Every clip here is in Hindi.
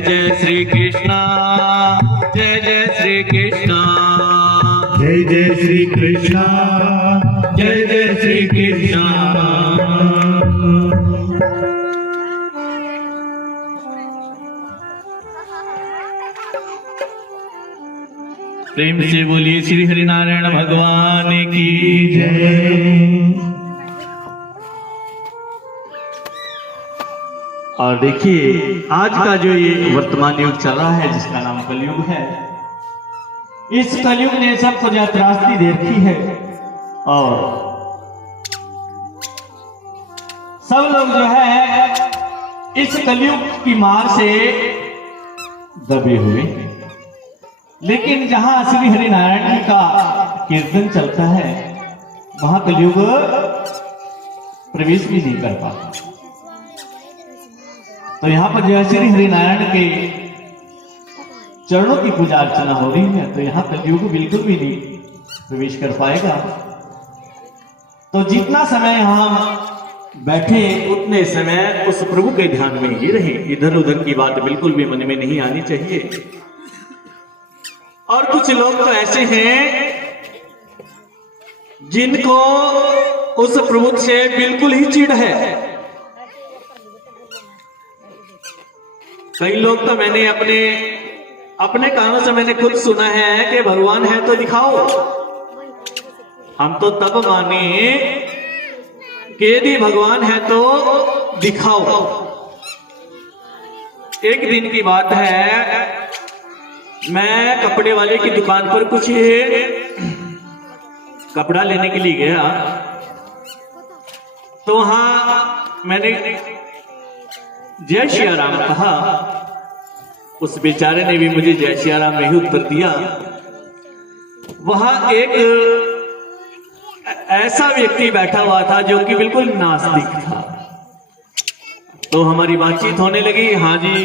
जय जय श्री कृष्णा, जय जय श्री कृष्णा, जय जय श्री कृष्णा, जय जय श्री कृष्णा। प्रेम से बोलिए श्री हरिनारायण भगवान की जय। और देखिए आज का जो ये वर्तमान युग चल रहा है जिसका नाम कलयुग है, इस कलयुग ने सबको जो त्रासदी दे रखी है और सब लोग जो है इस कलयुग की मार से दबे हुए हैं। लेकिन जहां श्री हरिनारायण जी का कीर्तन चलता है वहां कलयुग प्रवेश भी नहीं कर पाता। तो यहाँ पर जो है श्री हरिनारायण के चरणों की पूजा अर्चना हो रही है, तो यहाँ कलयुग बिल्कुल भी नहीं प्रवेश कर पाएगा। तो जितना समय हम बैठे उतने समय उस प्रभु के ध्यान में ही रहे, इधर उधर की बात बिल्कुल भी मन में नहीं आनी चाहिए। और कुछ लोग तो ऐसे हैं जिनको उस प्रभु से बिल्कुल ही चिढ़ है। कई लोग तो मैंने अपने कानों से मैंने खुद सुना है कि भगवान है तो दिखाओ। हम तो तब माने कि यदि भगवान है तो दिखाओ। एक दिन की बात है, मैं कपड़े वाले की दुकान पर कुछ कपड़ा लेने के लिए गया, तो वहां मैंने जय श्री राम कहा। उस बेचारे ने भी मुझे जय श्री राम में ही उत्तर दिया। वहां एक ऐसा व्यक्ति बैठा हुआ था जो कि बिल्कुल नास्तिक था। तो हमारी बातचीत होने लगी। हाँ जी,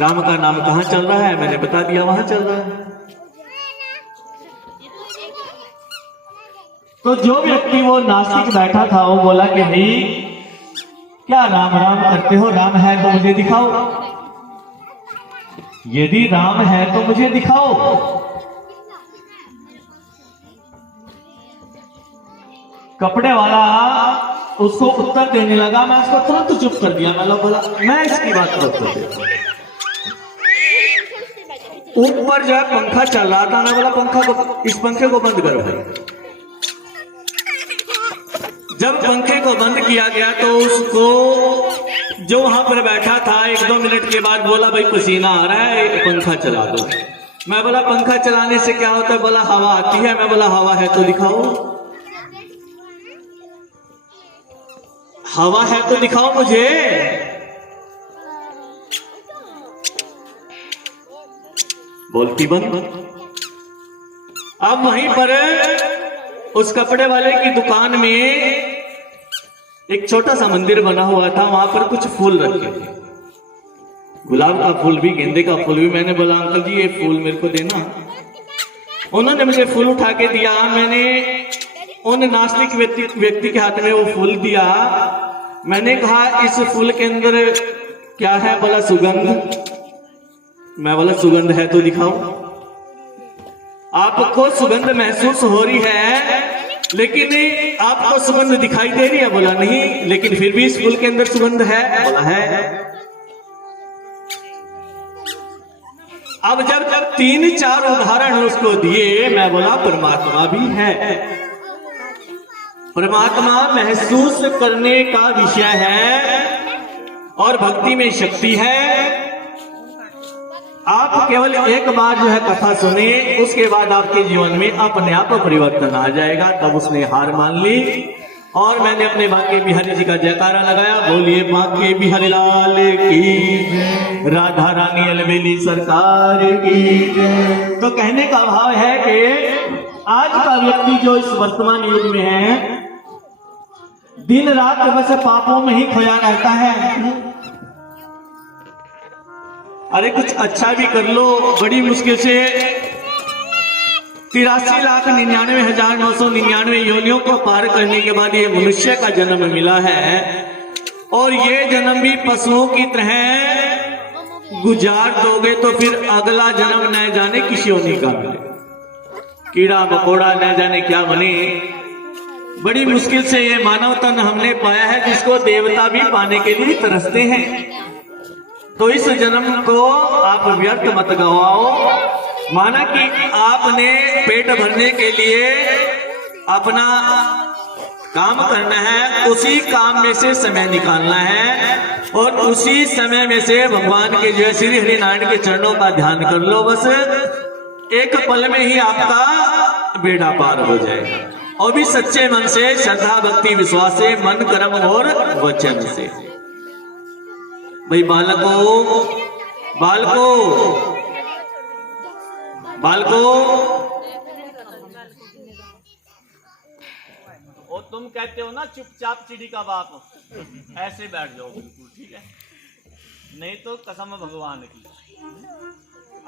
राम का नाम कहाँ चल रहा है? मैंने बता दिया वहां चल रहा है। तो जो व्यक्ति वो नास्तिक बैठा था वो बोला कि भाई क्या राम राम करते हो? राम है तो मुझे दिखाओ। यदि राम है तो मुझे दिखाओ। कपड़े वाला उसको उत्तर देने लगा, मैं उसको तुरंत चुप कर दिया। मैं बोला मैं इसकी बात कर उत्तर देता। ऊपर जो है पंखा चल रहा था, मैं बोला इस पंखे को बंद करो भाई। जब पंखे को बंद किया गया तो उसको जो वहां पर बैठा था 1-2 मिनट के बाद बोला भाई पसीना आ रहा है, पंखा चला दो। मैं बोला पंखा चलाने से क्या होता है? बोला हवा आती है। मैं बोला हवा है तो दिखाओ, हवा है तो दिखाओ मुझे। बोलती बंद। अब वहीं पर उस कपड़े वाले की दुकान में एक छोटा सा मंदिर बना हुआ था, वहां पर कुछ फूल रखे थे, गुलाब का फूल भी, गेंदे का फूल भी। मैंने बोला अंकल जी ये फूल मेरे को देना। उन्होंने मुझे फूल उठा के दिया। मैंने उन नास्तिक व्यक्ति के हाथ में वो फूल दिया। मैंने कहा इस फूल के अंदर क्या है? बोला सुगंध। मैं बोला सुगंध है तो दिखाओ। आपको सुगंध महसूस हो रही है लेकिन आपको सुगंध दिखाई दे रही है? बोला नहीं, लेकिन फिर भी इस फूल के अंदर सुगंध है। बोला है। अब जब 3-4 उदाहरण उसको दिए, मैं बोला परमात्मा भी है। परमात्मा महसूस करने का विषय है और भक्ति में शक्ति है। आप केवल एक बार जो है कथा सुने, उसके बाद आपके जीवन में अपने आप परिवर्तन आ जाएगा। तब उसने हार मान ली और मैंने अपने बांके बिहारी जी का जयकारा लगाया। बोलिए बांके बिहारी लाल की, राधा रानी अलवेली सरकार की। तो कहने का भाव है कि आज का व्यक्ति जो इस वर्तमान युग में है, दिन रात बस पापों में ही खोया रहता है। अरे कुछ अच्छा भी कर लो, बड़ी मुश्किल से 83,99,999 योनियों को पार करने के बाद ये मनुष्य का जन्म मिला है। और ये जन्म भी पशुओं की तरह गुजार दोगे तो फिर अगला जन्म न जाने किसी होने का मिले, कीड़ा मकोड़ा न जाने क्या बने। बड़ी मुश्किल से ये मानव तन हमने पाया है जिसको देवता भी पाने के लिए तरसते हैं। तो इस जन्म को आप व्यर्थ मत गवाओ। माना कि आपने पेट भरने के लिए अपना काम करना है, उसी काम में से समय निकालना है और उसी समय में से भगवान के जो है श्री हरिनारायण के चरणों का ध्यान कर लो। बस एक पल में ही आपका बेड़ा पार हो जाएगा, और भी सच्चे मन से, श्रद्धा भक्ति विश्वास से, मन कर्म और वचन से। भाई बालकों और तुम कहते हो ना चुपचाप चिड़ी का बाप, ऐसे बैठ जाओ बिल्कुल, ठीक है? नहीं तो कसम भगवान की,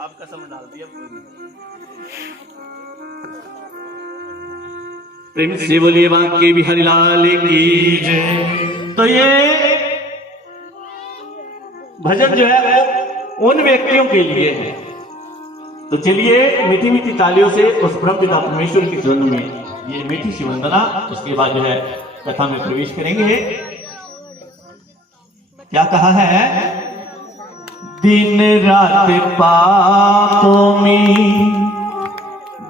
आप कसम डाल दी। प्रेम से बोलिए बांके बिहारी लाल की जय। तो ये भजन जो है उन व्यक्तियों के लिए है। तो चलिए मीठी मीठी तालियों से उस परम पिता परमेश्वर के चरण में ये मीठी सी वंदना, उसके बाद जो है कथा में प्रवेश करेंगे। क्या कहा है? दिन रात पापों में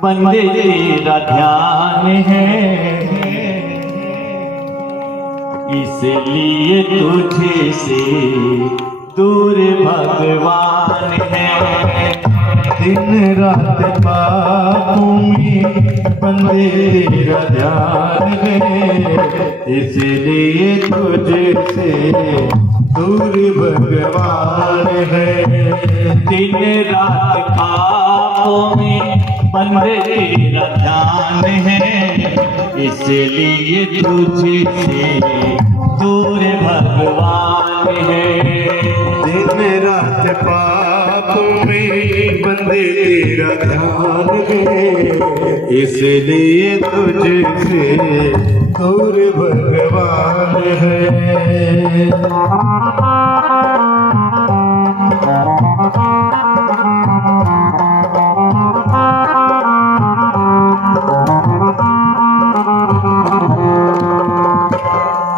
बंदे तेरा ध्यान है, इसलिए तुझे से दूर भगवान है। दिन रात पापों में बंदे तेरा ध्यान है, इसलिए तुझसे दूर भगवान है। दिन रात पापों में बंदे तेरा ध्यान है, इसलिए तुझसे दूर भगवान है। दिन रात पापों में बंदे तेरा ध्यान है, इसलिए तुझसे दूर भगवान है।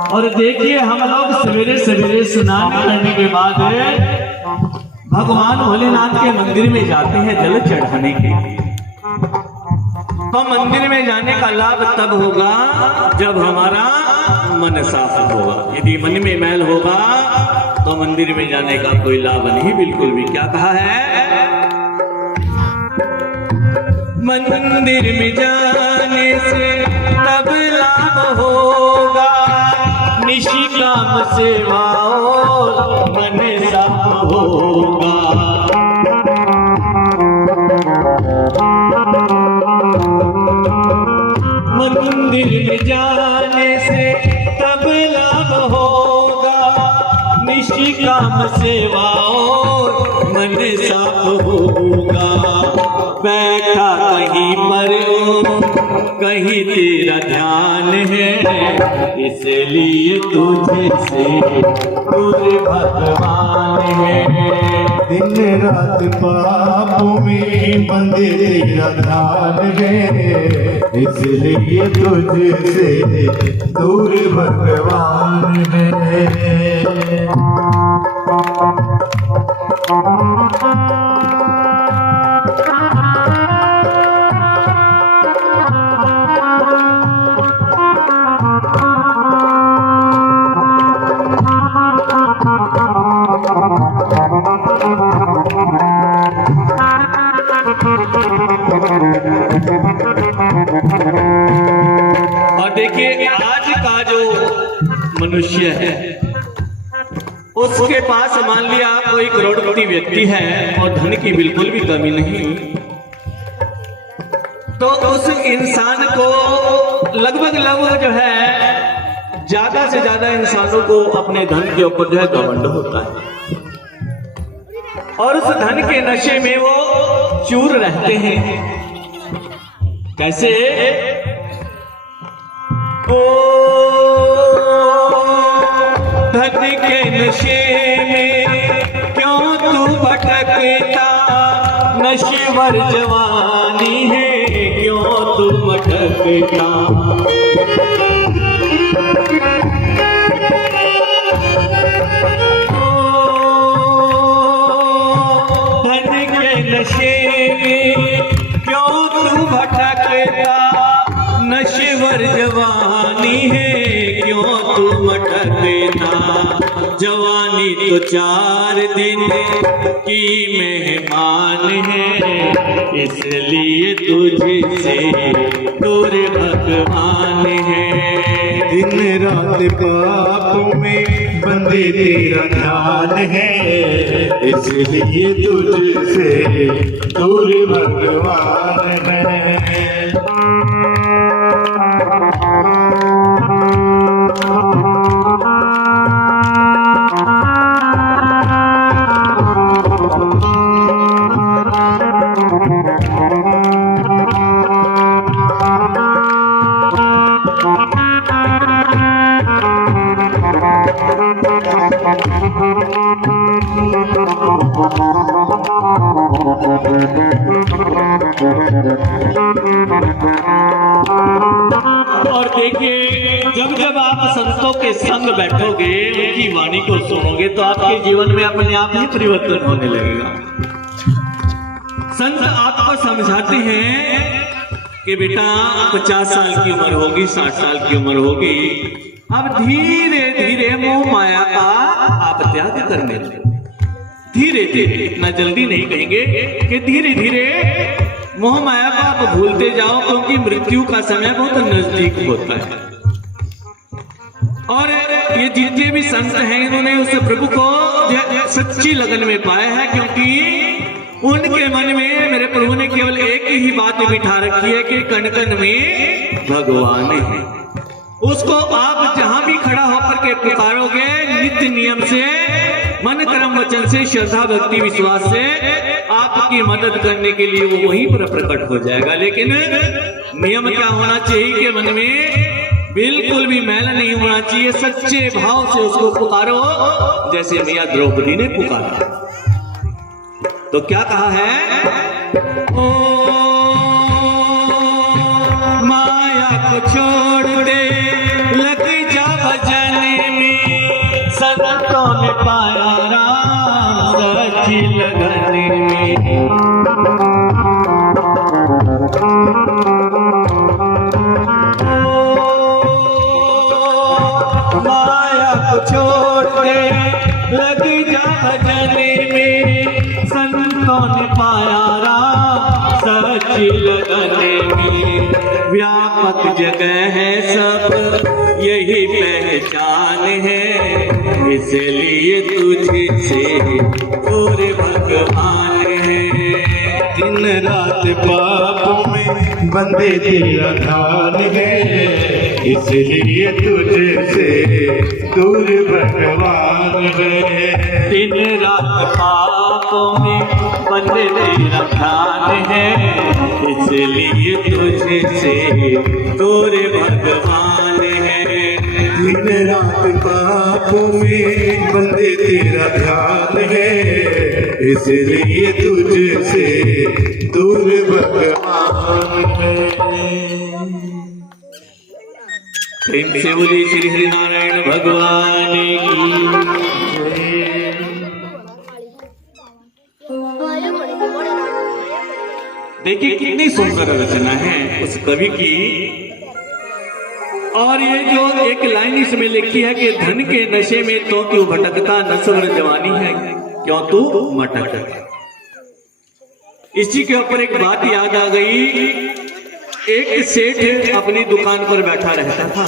और देखिए हम लोग सवेरे सवेरे स्नान करने के बाद भगवान भोलेनाथ के मंदिर में जाते हैं जल चढ़ाने के लिए। तो मंदिर में जाने का लाभ तब होगा जब हमारा मन साफ होगा। यदि मन में मैल होगा तो मंदिर में जाने का कोई लाभ नहीं, बिल्कुल भी। क्या कहा है? मंदिर में जाने से तब लाभ होगा, निष्काम सेवा और मन साफ होगा। मंदिर में जाने से तब लाभ होगा, निष्काम सेवा और मन साफ होगा। बैठा कहीं पर कहीं तेरा ध्यान है, इसलिए तुझे से दूर भगवान है। दिन रात पापों में बंदे तेरा ध्यान है, इसलिए तुझसे दूर भगवान है। और देखिए आज का जो मनुष्य है उसके पास मान लिया कोई करोड़पति व्यक्ति है और धन की बिल्कुल भी कमी नहीं, तो उस इंसान को लगभग जो है ज्यादा से ज्यादा इंसानों को अपने धन के ऊपर जो है घमंड होता है और उस धन के नशे में वो चूर रहते हैं। कैसे? ओ धन के नशे में क्यों तू भटकता, नशेवर जवानी है क्यों तू भटकता। धन के नशे में क्यों तू भटकता, नशेवर जवानी है क्यों तू भटकता। जवानी तो 4 दिन की मेहमान है, इसलिए तुझसे दूर भगवान है। दिन रात पापों में बंदे तेरा ध्यान है, इसलिए तुझसे दूर भगवान है। और देखिए, जब जब आप संतों के संग बैठोगे, उनकी वाणी को सुनोगे, तो आपके जीवन में अपने आप ही परिवर्तन होने लगेगा। संत आपको समझाते हैं कि बेटा 50 साल की उम्र होगी, 60 साल की उम्र होगी, अब धीरे धीरे मोह माया का आप त्याग करने लगे। धीरे धीरे, इतना जल्दी नहीं कहेंगे कि धीरे धीरे मोह माया को आप भूलते जाओ, क्योंकि मृत्यु का समय बहुत नजदीक होता है। और ये जितने भी संत हैं, इन्होंने उस प्रभु को सच्ची लगन में पाया है, क्योंकि उनके मन में मेरे प्रभु ने केवल एक ही बात बिठा रखी है कि कण कण में भगवान है। उसको आप जहां भी खड़ा होकर के पुकारोगे, नित्य नियम से, मन कर्म वचन से, श्रद्धा भक्ति विश्वास से आपकी मदद करने के लिए वो वहीं पर प्रकट हो जाएगा। लेकिन नियम क्या होना चाहिए कि मन में बिल्कुल भी मैल नहीं होना चाहिए, सच्चे भाव से उसको पुकारो, जैसे मैया द्रौपदी ने पुकारा। तो क्या कहा है, ओ माया को छोड़ दे, लग जा भजन में, संतों ने पाया राम सच्ची लगन में। माया को छोड़ दे, लग जा भजन में, संतों ने पाया राम सच्ची लगन में। व्यापक जगह है सब यही पहचान है, इसलिए तुझसे दूर भगवान है। दिन रात पापों में बंदे तेरा ध्यान है, इसलिए तुझसे दूर भगवान है। दिन रात पापों में बंदे तेरा ध्यान है, इसलिए तुझसे दूर भगवान है। दिन रात पापों में बंदे तेरा ध्यान है, इसलिए तुझसे दूर भगवान है। प्रेम से बोली श्री हरि नारायण भगवान की। देखिए कितनी सुंदर रचना है उस कवि की। और ये जो एक लाइन इसमें लिखी है कि धन के नशे में तो क्यों भटकता, नस्वर जवानी है क्यों तू मटकता। इसी के ऊपर एक बात याद आ गई। एक सेठ अपनी दुकान पर बैठा रहता था,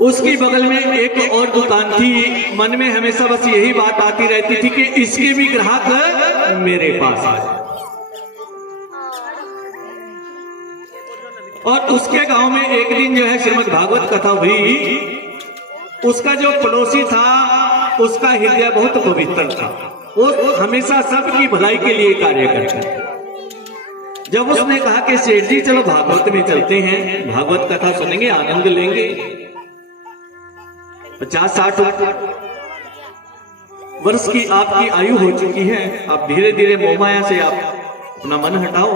उसकी बगल में एक और दुकान थी। मन में हमेशा बस यही बात आती रहती थी कि इसके भी ग्राहक मेरे पास आ जाए। और उसके गांव में एक दिन जो है श्रीमद् भागवत कथा हुई। उसका जो पड़ोसी था उसका हृदय बहुत पवित्र था, वो हमेशा सबकी भलाई के लिए कार्य करता था। जब उसने कहा कि सेठ जी चलो भागवत में चलते हैं, भागवत कथा सुनेंगे, आनंद लेंगे, 50-60 वर्ष की आपकी आयु हो चुकी है। आप धीरे धीरे मोहमाया से आप अपना मन हटाओ।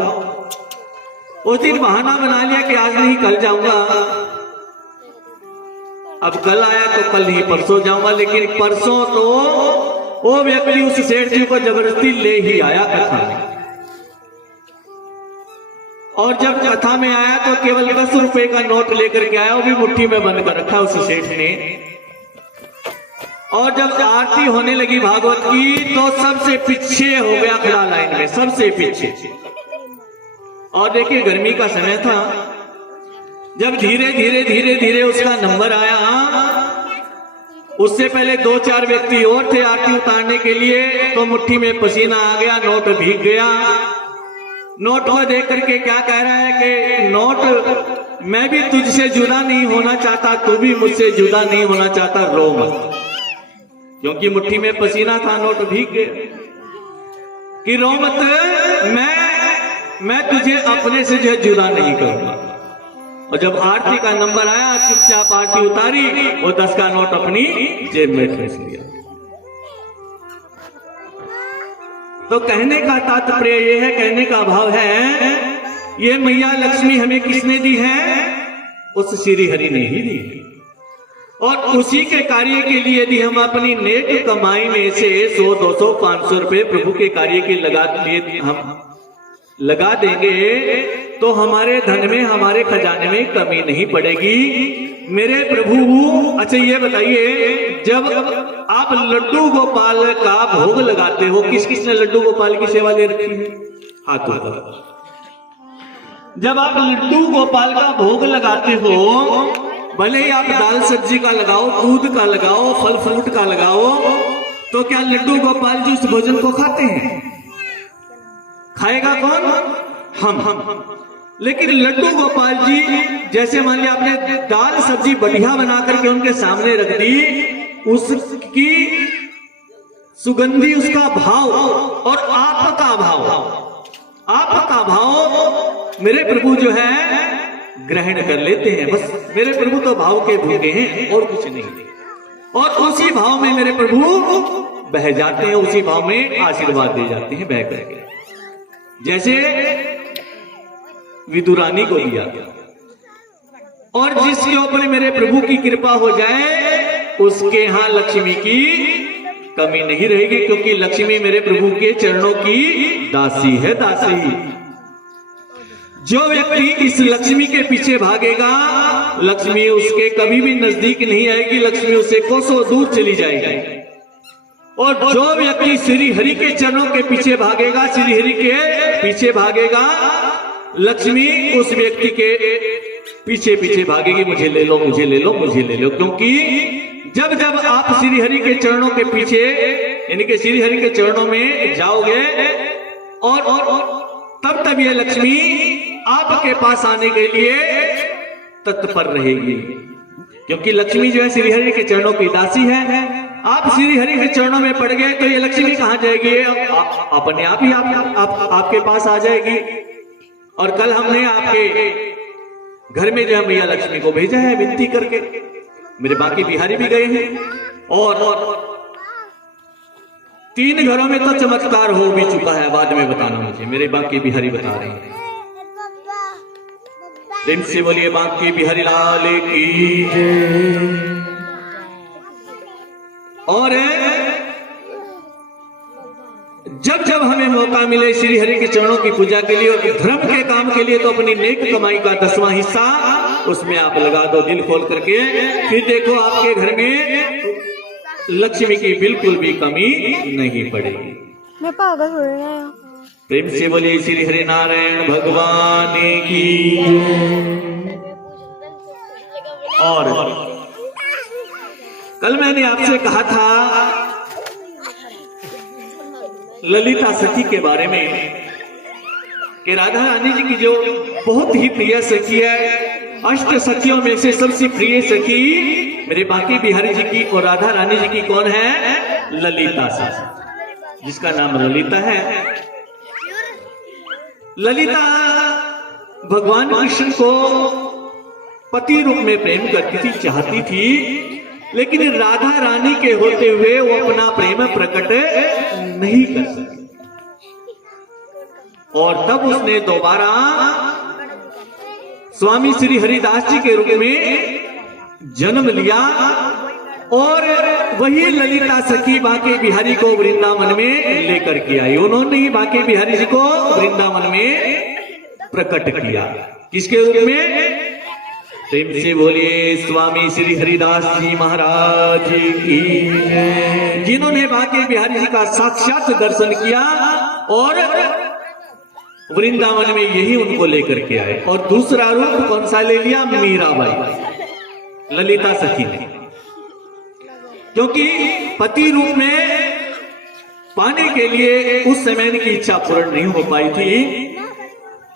उस दिन बहाना बना लिया कि आज नहीं कल जाऊंगा, अब कल आया तो कल नहीं परसों जाऊंगा, लेकिन परसों तो वो व्यक्ति उस सेठ जी को जबरदस्ती ले ही आया कथा में। और जब कथा में आया तो केवल 10 रुपए का नोट लेकर के आया, वो भी मुट्ठी में बंद कर रखा उस सेठ ने। और जब आरती होने लगी भागवत की तो सबसे पीछे हो गया खड़ा लाइन में, सबसे पीछे। और देखिए गर्मी का समय था, जब धीरे धीरे धीरे धीरे उसका नंबर आया, उससे पहले 2-4 व्यक्ति और थे आरती उतारने के लिए, तो मुट्ठी में पसीना आ गया, नोट भीग गया। नोट को देख करके क्या कह रहा है कि नोट, मैं भी तुझसे जुदा नहीं होना चाहता, तू भी मुझसे जुदा नहीं होना चाहता, रो मत। क्योंकि मुट्ठी में पसीना था, नोट भीग गया। कि रो मत, मैं तुझे अपने से जो जुदा नहीं करूंगा। और जब आरती का नंबर आया, चुपचाप आरती उतारी, वो 10 का नोट अपनी जेब में ठूंस लिया। तो कहने का तात्पर्य ये है, कहने का भाव है, ये मैया लक्ष्मी हमें किसने दी है? उस श्री हरि ने ही दी है। और उसी के कार्य के लिए यदि हम अपनी नेक कमाई में से 100, 200, 500 रुपए प्रभु के कार्य के हम लगा देंगे तो हमारे धन में, हमारे खजाने में कमी नहीं पड़ेगी मेरे प्रभु। अच्छा ये बताइए, जब आप लड्डू गोपाल का भोग लगाते हो, किस किस ने लड्डू गोपाल की सेवा ले रखी है? हाथों पर। जब आप लड्डू गोपाल का भोग लगाते हो, भले ही आप दाल सब्जी का लगाओ, दूध का लगाओ, फल फ्रूट का लगाओ, तो क्या लड्डू गोपाल जी उस भोजन को खाते हैं? खाएगा कौन? हम। लेकिन लड्डू गोपाल जी, जैसे मान लिया आपने दाल सब्जी बढ़िया बना करके उनके सामने रख दी, उसकी सुगंधी, उसका भाव और आपका भाव मेरे प्रभु जो है ग्रहण कर लेते हैं। बस मेरे प्रभु तो भाव के भूखे हैं और कुछ नहीं, और उसी भाव में मेरे प्रभु बह जाते हैं, उसी भाव में आशीर्वाद दे जाते हैं बह करके। जैसे विदुरानी को दिया, और जिसके ऊपर मेरे प्रभु की कृपा हो जाए उसके यहां लक्ष्मी की कमी नहीं रहेगी, क्योंकि लक्ष्मी मेरे प्रभु के चरणों की दासी है, दासी। जो व्यक्ति इस लक्ष्मी के पीछे भागेगा, लक्ष्मी उसके कभी भी नजदीक नहीं आएगी, लक्ष्मी उसे कोसों दूर चली जाएगी। और जो व्यक्ति श्री हरि के चरणों के पीछे भागेगा, श्री हरि के पीछे भागेगा, लक्ष्मी उस व्यक्ति के पीछे पीछे भागेगी, मुझे ले लो, मुझे ले लो, मुझे ले लो। क्योंकि जब जब आप श्री हरि के चरणों के पीछे, यानी कि श्री हरि के चरणों में जाओगे, और तब ये लक्ष्मी आपके पास आने के लिए तत्पर रहेगी। क्योंकि लक्ष्मी जो है श्री हरि के चरणों की दासी है। आप श्री हरि के चरणों में पड़ गए तो ये लक्ष्मी कहां जाएगी? अपने आप ही आपके पास आ जाएगी। और कल हमने आपके घर में जो है मैया लक्ष्मी को भेजा है विनती करके। मेरे बाकी बिहारी भी गए हैं, और 3 घरों में तो चमत्कार हो भी चुका है, बाद में बताना मुझे, मेरे बाकी बिहारी बता रहे हैं। दिन से बोलिए बाकी बिहारी लाल की जय। और जब जब हमें मौका मिले श्री हरि के चरणों की पूजा के लिए और धर्म के काम के लिए, तो अपनी नेक कमाई का 10वां हिस्सा उसमें आप लगा दो दिल खोल करके। फिर देखो आपके घर में लक्ष्मी की बिल्कुल भी कमी नहीं पड़ेगी। मैं पागल हो रहा हूं। प्रेम से बोलिए श्री हरि नारायण भगवान की। और कल मैंने आपसे कहा था ललिता सखी के बारे में, कि राधा रानी जी की जो बहुत ही प्रिय सखी है, 8 सखियों में से सबसे प्रिय सखी मेरे बाकी बिहारी जी की और राधा रानी जी की कौन है? ललिता सखी, जिसका नाम ललिता है। ललिता भगवान कृष्ण को पति रूप में प्रेम करती थी, चाहती थी, लेकिन राधा रानी के होते हुए वो अपना प्रेम प्रकट नहीं कर सके। और तब उसने दोबारा स्वामी श्री हरिदास जी के रूप में जन्म लिया और वही ललिता सखी बांके बिहारी को वृंदावन में लेकर के आई। उन्होंने ही बांके बिहारी जी को वृंदावन में प्रकट किया। किसके रूप में? प्रेम से बोलिए स्वामी श्री हरिदास जी महाराज की जय। जिन्होंने बांके बिहारी जी का साक्षात दर्शन किया और वृंदावन में यही उनको लेकर के आए। और दूसरा रूप कौन सा ले लिया? मीराबाई, ललिता सखी ने। क्योंकि पति रूप में पाने के लिए उस समय इनकी इच्छा पूर्ण नहीं हो पाई थी,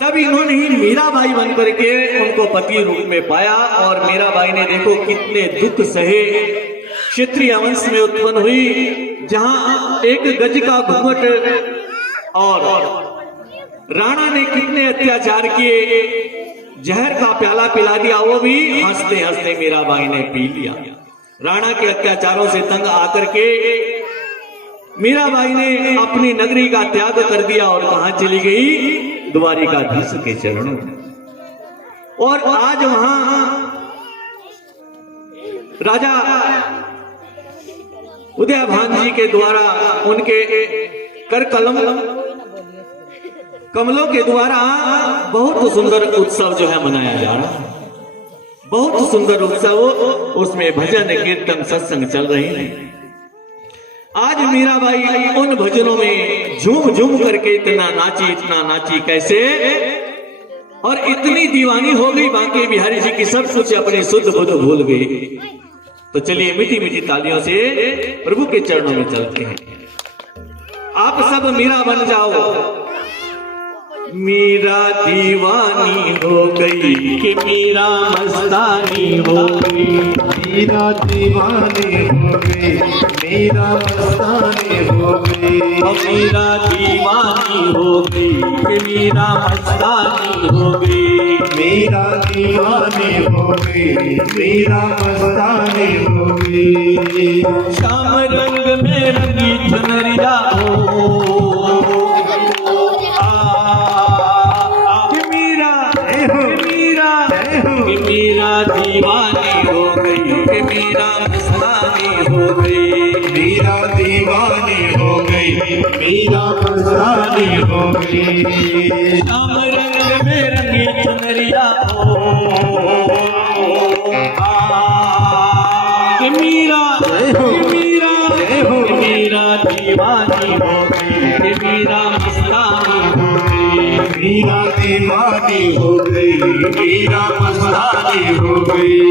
तब इन्होंने ही मीराबाई बन करके उनको पति रूप में पाया। और मीराबाई ने देखो कितने दुख सहे, क्षत्रिय वंश में उत्पन्न हुई, जहां एक गज का घूंघट और राणा ने कितने अत्याचार किए, जहर का प्याला पिला दिया, वो भी हंसते हंसते मीराबाई ने पी लिया। राणा के अत्याचारों से तंग आकर के मीराबाई ने अपनी नगरी का त्याग कर दिया और कहां चली गई? द्वारिकाधीश के चरणों में। और आज वहां राजा उदयभान जी के द्वारा उनके कर कमलों के द्वारा बहुत सुंदर उत्सव जो है मनाया जा रहा है। बहुत सुंदर उत्सव, उसमें भजन कीर्तन सत्संग चल रहे हैं। आज मीराबाई उन भजनों में झूम झूम करके इतना नाची कैसे, और इतनी दीवानी हो गई बांके बिहारी जी की, सब कुछ अपने शुद्ध बुद्ध भूल गई। तो चलिए मीठी मीठी तालियों से प्रभु के चरणों में चलते हैं। आप सब मीरा बन जाओ। मीरा दीवानी हो गई कि मीरा मस्तानी हो गई, मीरा दीवानी हो गई, मीरा मस्तानी हो गई, मीरा दीवानी हो गई कि मीरा मस्तानी हो गई, मीरा दीवानी हो गई, मीरा मस्तानी हो गई। श्याम रंग में रंगी चुनरिया हो, मीरा दीवानी हो गई कि मीरा मस्तानी हो गई, मीरा दीवानी हो गई, मीरा मस्तानी हो गई। श्याम रंग में रंगी चुनरिया हो, मीरा दीवानी हो गई कि मीरा मस्तानी हो गई, मीरा दीवानी हो गई, मीरा मस्तानी हो गई।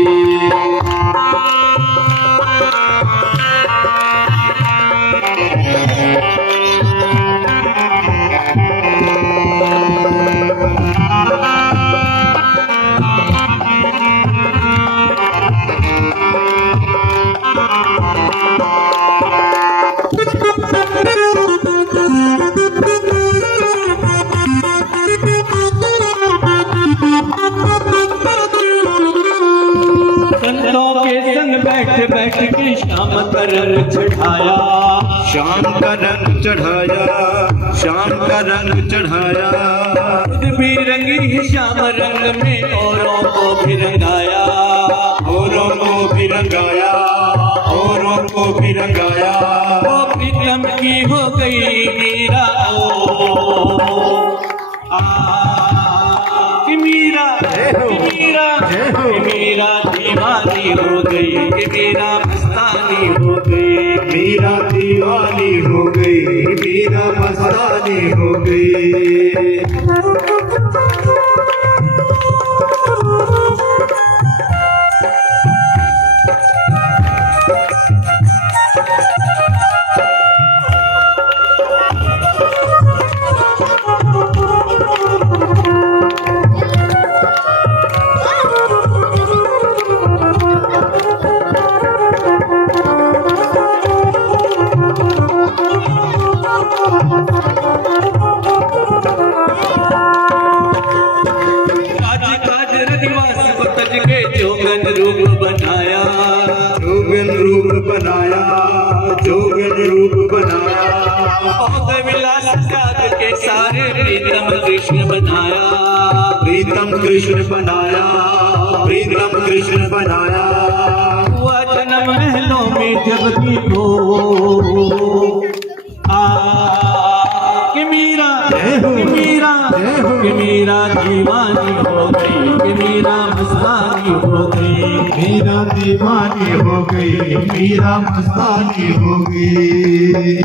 बैठ के श्याम का रंग चढ़ाया, शाम का रंग चढ़ाया, शाम का रंग चढ़ाया। खुद भी रंगी है श्याम रंग में औरों को भी रंगाया, औरों को भी रंगाया, औरों को भी रंगाया। वो प्रीतम की हो गई मीरा मीरा दीवानी हो गई कि मीरा मस्तानी हो गई, मीरा दीवानी हो गई, मीरा मस्तानी हो गई। जोगन रूप बनाया। बहुत विलास त्याग के सारे प्रीतम कृष्ण बनाया। प्रीतम कृष्ण बनाया, प्रीतम कृष्ण बनाया। हुआ जन्म महलों में जब भी हो कि मीरा दीवानी हो गई, कि मीरा मस्तानी हो गई। मीरा दीवानी हो गई, मीरा मस्तानी हो गई।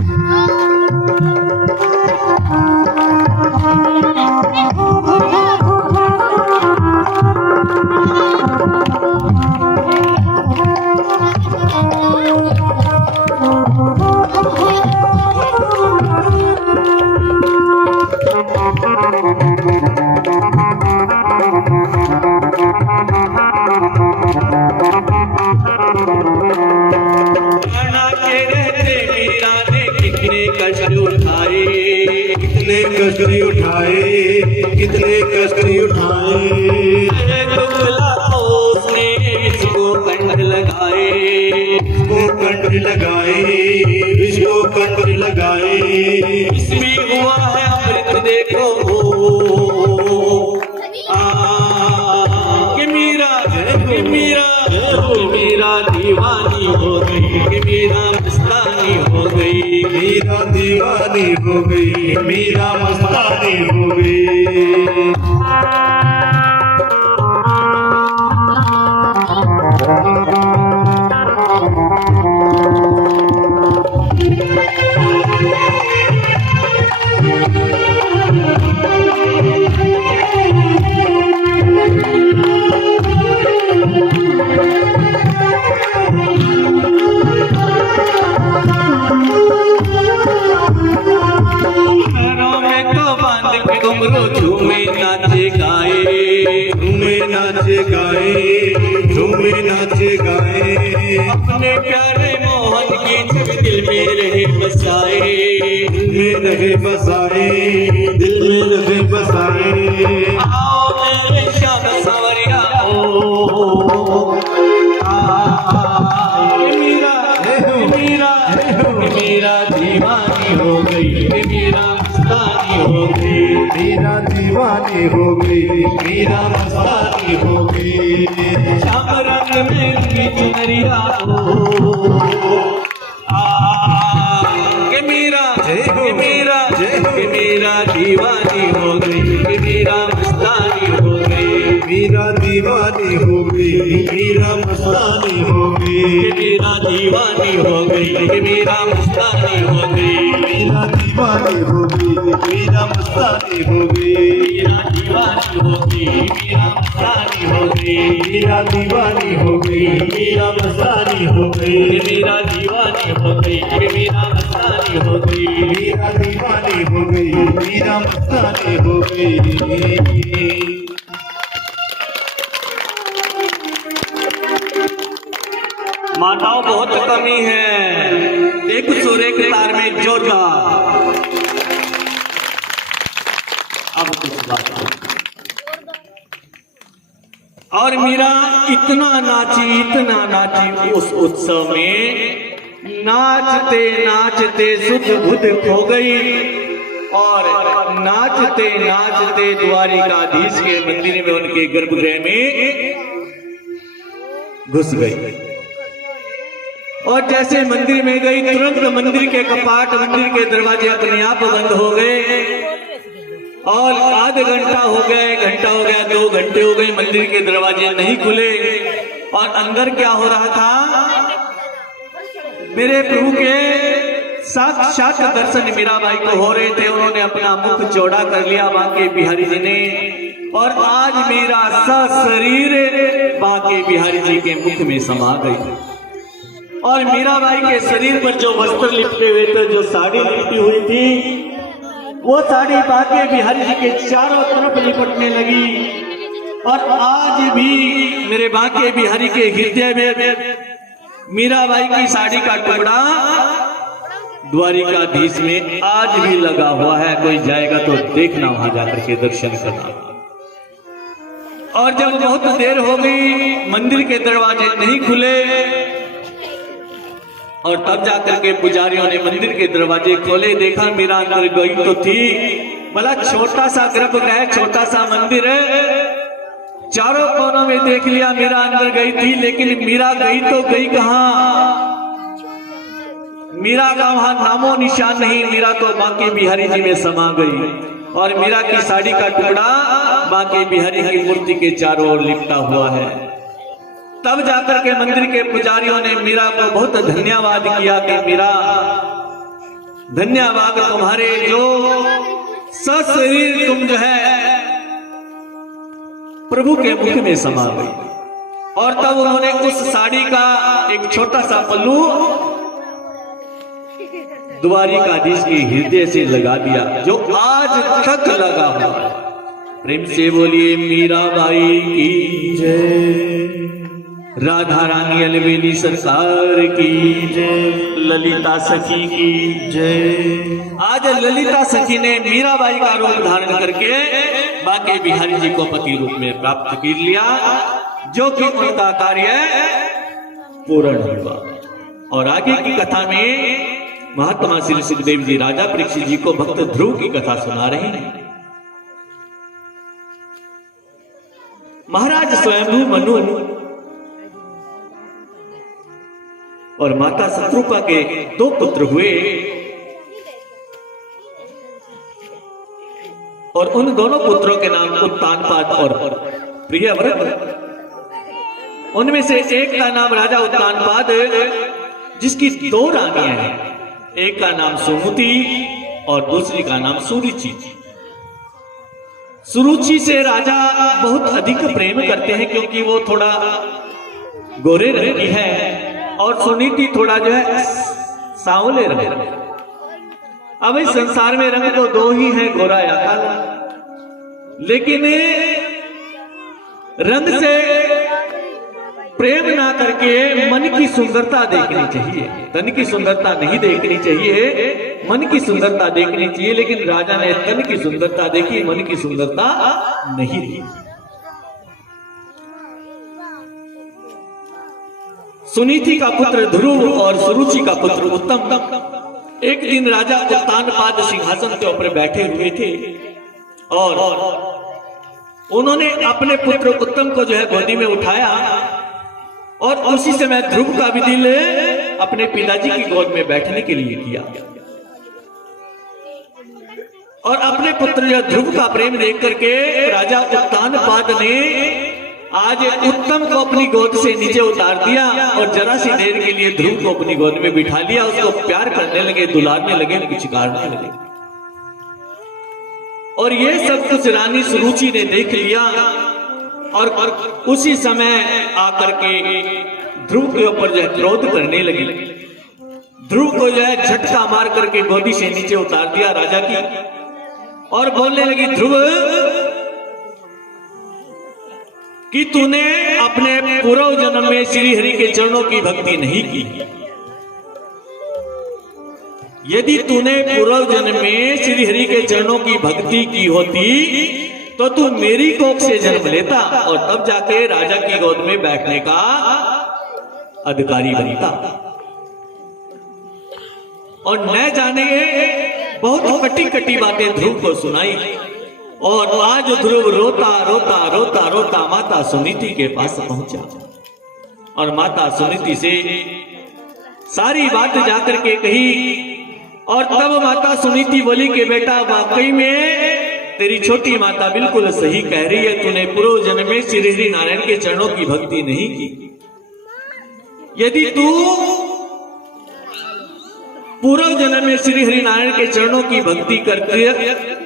कष्ट उठाए, कितने कष्ट उठाए। उसने इसको कंठ लगाए, इसको कंठ लगाए, इसको कंठ लगाए। इसमें हुआ है अमृत देखो कि मीरा दीवानी हो गई, कि मीरा मस्तानी हो गई। मीरा दीवानी हो गई, मीरा मस्तानी हो गई। घुंघरू झूमे नाचे गाए, झूमे नाचे गाए, झूमे नाचे गाए। अपने प्यारे मोहन की छवि दिल में रहे बसाए, दिल में रहे बसाए, दिल में रहे बसाए। आओ मेरे श्याम संवरिया मीरा दीवानी हो गई, मीरा मस्तानी हो गई। मीरा दीवानी हो गई, मीरा मस्तानी हो गई। श्याम रंग में उनकी चुनरिया मीरा दीवानी हो गई, मीरा मस्तानी हो गई। मीरा दीवानी हो गई, मीरा मस्तानी हो गई। मीरा दीवानी हो गई, मीरा मस्तानी हो गई। मीरा दीवानी हो गई, मीरा मस्तानी हो गई। मीरा दीवानी हो गई, मीरा मस्तानी हो गई। मीरा दीवानी हो गई, मीरा मस्तानी हो गई। मीरा दीवानी हो गई, मीरा मस्तानी हो गई। मीरा दीवानी हो गई, मीरा मस्तानी हो गई। माताओं बहुत कमी है, एक सुर एक तार में जोरदार। अब कुछ बात और मीरा इतना नाची उस उत्सव में, नाचते नाचते सुध बुध खो गई और नाचते नाचते द्वारिकाधीश के मंदिर में, उनके गर्भगृह में घुस गई। और जैसे मंदिर में गई, तुरंत मंदिर के कपाट, मंदिर के दरवाजे अपने आप बंद हो गए। और आधा घंटा हो गया, 1 घंटा हो गया, 2 घंटे हो गए, मंदिर के दरवाजे नहीं खुले। और अंदर क्या हो रहा था, मेरे प्रभु के साक्षात दर्शन मीराबाई को हो रहे थे। उन्होंने अपना मुख चौड़ा कर लिया बांके बिहारी जी ने, और आज मीरा सशरीर बांके बिहारी जी के मुख में समा गई। और मीराबाई के शरीर पर जो वस्त्र लिपटे हुए थे, जो साड़ी लिपटी हुई थी, वो साड़ी बांके बिहारी जी के चारों तरफ लिपटने लगी। और आज भी मेरे बांके बिहारी के हृदय में मीराबाई की साड़ी का टुकड़ा द्वारिकाधीश में आज भी लगा हुआ है। कोई जाएगा तो देखना, वहां जाकर के दर्शन करना। और जब बहुत देर हो गई, मंदिर के दरवाजे नहीं खुले, और तब जाकर के पुजारियों ने मंदिर के दरवाजे खोले, देखा मीरा अंदर गई तो थी। भला छोटा सा गर्भगृह है, छोटा सा मंदिर है, चारों कोनों में देख लिया मीरा अंदर गई थी, लेकिन मीरा गई तो गई कहां? मीरा का वहां नामो निशान नहीं। मीरा तो बांके बिहारी जी में समा गई और मीरा की साड़ी का टुकड़ा बांके बिहारी की मूर्ति के चारों ओर लिपटा हुआ है। तब जाकर के मंदिर के पुजारियों ने मीरा को बहुत धन्यवाद किया कि मीरा धन्यवाद तुम्हारे, जो सशरीर तुम जो है प्रभु के मुख में समा गई। और तब उन्होंने उस साड़ी का एक छोटा सा पल्लू द्वारिकाधीश के हृदय से लगा दिया, जो आज तक लगा हुआ। प्रेम से बोलिए मीराबाई की जय, राधा रानी अलवेली सरकार की जय, ललिता सखी की जय। आज ललिता सखी ने मीराबाई का रूप धारण करके बांके बिहारी जी को पति रूप में प्राप्त कर लिया, जो कि उनका कार्य पूर्ण हुआ। और आगे की कथा में महात्मा श्री सुखदेव जी राजा परीक्षित जी को भक्त ध्रुव की कथा सुना रहे हैं। महाराज स्वयंभू मनु और माता शत्रुपा के 2 पुत्र हुए, और उन दोनों पुत्रों के नाम उत्तानपाद और प्रियव्रत। उनमें से एक का नाम राजा उत्तानपाद, जिसकी 2 रानियां हैं, एक का नाम सुमुति और दूसरी का नाम सुरुचि। सुरुचि से राजा बहुत अधिक प्रेम करते हैं, क्योंकि वो थोड़ा गोरे रंग की है और सुनीति थोड़ा जो है सांवले रंग। अब इस संसार में रंग तो 2 ही हैं, गोरा या काला, लेकिन रंग से प्रेम ना करके मन की सुंदरता देखनी चाहिए, तन की सुंदरता नहीं देखनी चाहिए, मन की सुंदरता देखनी चाहिए। लेकिन राजा ने तन की सुंदरता देखी, मन की सुंदरता नहीं देखी। सुनीति का पुत्र ध्रुव और सुरुचि का पुत्र उत्तम एक दिन राजा उत्तानपाद सिंहासन के ऊपर बैठे हुए थे, और उन्होंने अपने पुत्र उत्तम को जो है गोदी में उठाया, और उसी समय ध्रुव का भी दिल अपने पिताजी की गोद में बैठने के लिए किया। और अपने पुत्र ध्रुव का प्रेम देख करके राजा उत्तानपाद ने आज उत्तम को अपनी गोद से नीचे उतार दिया, और जरा सी देर के लिए ध्रुव को अपनी गोद में बिठा लिया। उसको प्यार करने लगे, दुलारने लगे, पुचकारने लगे। और ये सब कुछ रानी सुरुचि ने देख लिया, और उसी समय आकर के ध्रुव के ऊपर जो है क्रोध करने लगी। ध्रुव को जो है झटका मार करके गोदी से नीचे उतार दिया राजा की, और बोलने लगी, ध्रुव कि तूने अपने पूर्व जन्म में श्री हरि के चरणों की भक्ति नहीं की। यदि तूने पूर्व जन्म में श्री हरि के चरणों की भक्ति की होती तो तू मेरी कोख से जन्म लेता, और तब जाके राजा की गोद में बैठने का अधिकारी बनता। और न जाने बहुत कटी कटी बातें ध्रुव को सुनाई, और आज ध्रुव रोता रोता रोता रोता माता सुनीति के पास पहुंचा, और माता सुनीति से सारी बात जाकर के कही। और तब माता सुनीति बोली कि बेटा, वाकई में तेरी छोटी माता बिल्कुल सही कह रही है, तूने पूर्व जन्म में श्री हरि नारायण के चरणों की भक्ति नहीं की। यदि तू पूर्व जन्म में श्री हरि नारायण के चरणों की भक्ति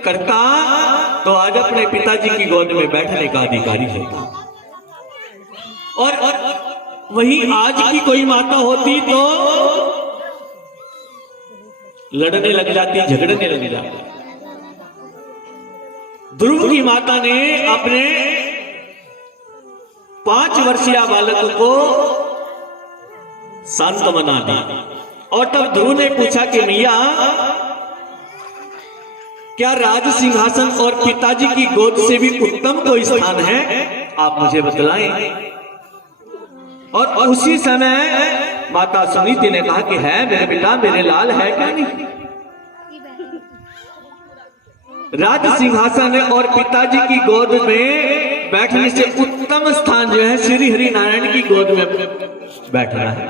करता तो आज अपने पिताजी की गोद में बैठने का अधिकारी होता। और वही आज की कोई माता होती तो लड़ने लग जाती, झगड़ने लग जाती। ध्रुव की माता ने अपने 5 वर्षीय बालक को शांत मना दी, और तब ध्रुव ने पूछा कि मैया, क्या राज सिंहासन और पिताजी की गोद से भी उत्तम कोई स्थान है? आप मुझे बतलाएं। और उसी समय माता सुनीति ने कहा कि है मेरे बेटा, मेरे लाल है क्या नहीं। राज सिंहासन और पिताजी की गोद में बैठने से उत्तम स्थान जो है श्री हरि नारायण की गोद में बैठना है।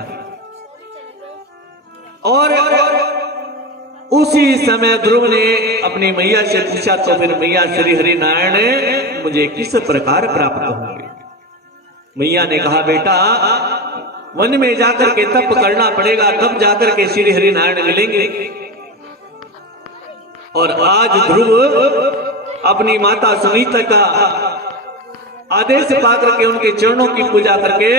और उसी समय ध्रुव ने अपनी मैया से पूछा, तो फिर मैया श्री हरि नारायण मुझे किस प्रकार प्राप्त होंगे। मैया ने कहा, बेटा वन में जाकर के तप करना पड़ेगा, तब जाकर के श्री हरि नारायण मिलेंगे। और आज ध्रुव अपनी माता सुनीता का आदेश पाकर के उनके चरणों की पूजा करके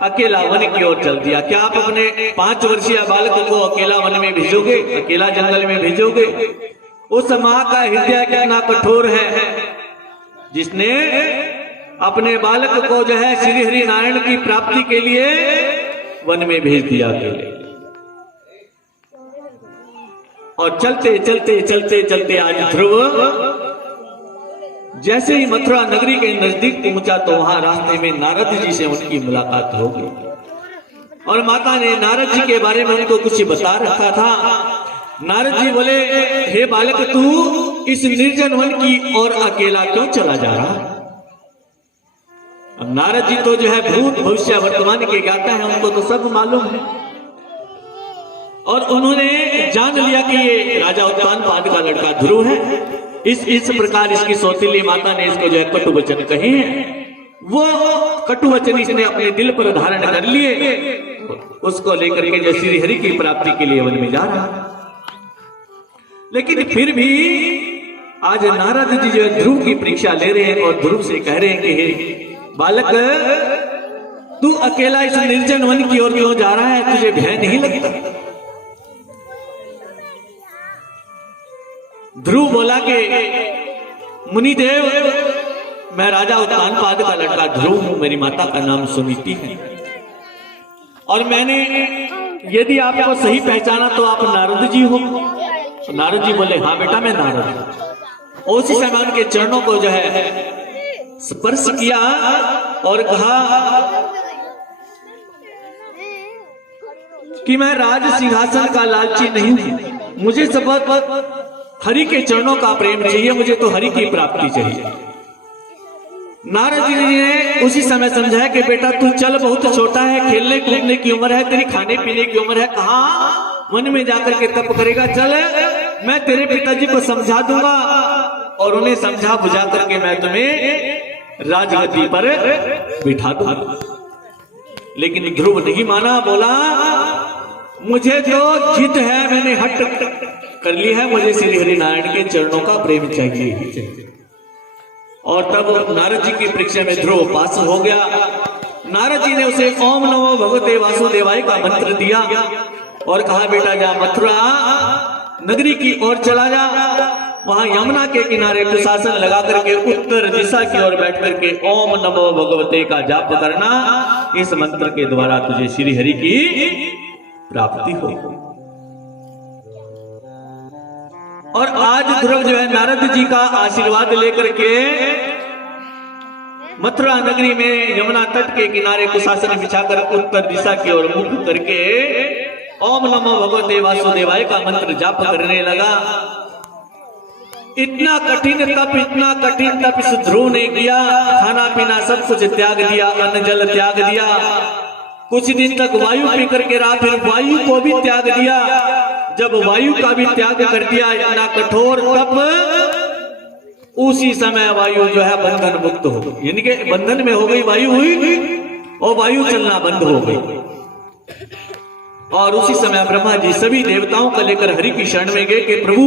अकेला वन की ओर चल दिया। क्या आप अपने 5 वर्षीय बालक को अकेला वन में भेजोगे, अकेला जंगल में भेजोगे? उस माँ का हृदय कितना कठोर है, जिसने अपने बालक को जो है श्री हरि नारायण की प्राप्ति के लिए वन में भेज दिया अकेले। और चलते चलते चलते चलते आज ध्रुव जैसे ही मथुरा नगरी के नजदीक पहुंचा तो वहां रास्ते में नारद जी से उनकी मुलाकात हो गई। और माता ने नारद जी के बारे में उनको कुछ बता रखा था। नारद जी बोले, हे बालक, तू इस निर्जन वन की ओर अकेला क्यों चला जा रहा? अब नारद जी तो जो है भूत भविष्य वर्तमान के ज्ञाता है, उनको तो सब मालूम है। और उन्होंने जान लिया कि ये राजा उत्तानपाद का लड़का ध्रुव है। इस प्रकार इसकी सौतेली माता ने इसको जो है कटु वचन कहे हैं। वो कटु वचन इसने अपने दिल पर धारण कर लिए। उसको लेकर के जो श्री हरि की प्राप्ति के लिए वन में जा रहा। लेकिन फिर भी आज नारद जी जो है ध्रुव की परीक्षा ले रहे हैं और ध्रुव से कह रहे हैं कि हे बालक, तू अकेला इस निर्जन वन की ओर क्यों जा रहा है? तुझे भय नहीं लगता? ध्रुव बोला कि मुनिदेव, मैं राजा उत्तानपाद का लड़का ध्रुव हूं, मेरी माता का नाम सुनीति है। और मैंने यदि आपको सही पहचाना तो आप नारद जी हो। तो नारद जी बोले, हाँ बेटा मैं नारद हूं। उसी समय उनके चरणों को जो है स्पर्श किया और कहा कि मैं राज सिंहासन का लालची नहीं हूं, मुझे सब हरि के चरणों का प्रेम चाहिए, मुझे तो हरि की प्राप्ति चाहिए। नारद जी ने उसी समय समझाया कि बेटा तू चल, बहुत छोटा है, खेलने कूदने की उम्र है, तेरी खाने पीने की उम्र है, कहाँ वन में जाकर के तप करेगा? चल, मैं तेरे पिताजी को समझा दूंगा और उन्हें समझा बुझा करके मैं तुम्हें राजगद्दी पर बिठा दूंगा। लेकिन ध्रुव नहीं माना, बोला मुझे तो जिद है, मैंने हट कर ली है, मुझे श्री हरि नारायण के चरणों का प्रेम चाहिए ही चाहिए। और तब नारद जी की परीक्षा में ध्रुव पास हो गया। नारद जी ने उसे ओम नमो भगवते वासुदेवाय का मंत्र दिया और कहा, बेटा जा मथुरा नगरी की ओर चला जा, वहां यमुना के किनारे कुशासन लगा करके उत्तर दिशा की ओर बैठ करके ओम नमो भगवते का जाप करना। इस मंत्र के द्वारा तुझे श्री हरि की प्राप्ति होगी। और आज ध्रुव जो है नारद जी का आशीर्वाद लेकर के मथुरा नगरी में यमुना तट के किनारे कुशासन बिछाकर उत्तर दिशा की ओर मुख करके ओम नमो भगवते वासुदेवाय का मंत्र जाप करने लगा। इतना कठिन तप इस ध्रुव ने किया। खाना पीना सब कुछ त्याग दिया, अन्न जल त्याग दिया, कुछ दिन तक वायु पी करके रहा, फिर वायु को भी त्याग दिया। जब वायु का भी त्याग कर दिया, इतना कठोर तप, उसी समय वायु जो है बंधन मुक्त हो गई, यानी कि बंधन में हो गई वायु हुई और वायु चलना बंद हो गई। और उसी समय ब्रह्मा जी सभी देवताओं को लेकर हरि की शरण में गए कि प्रभु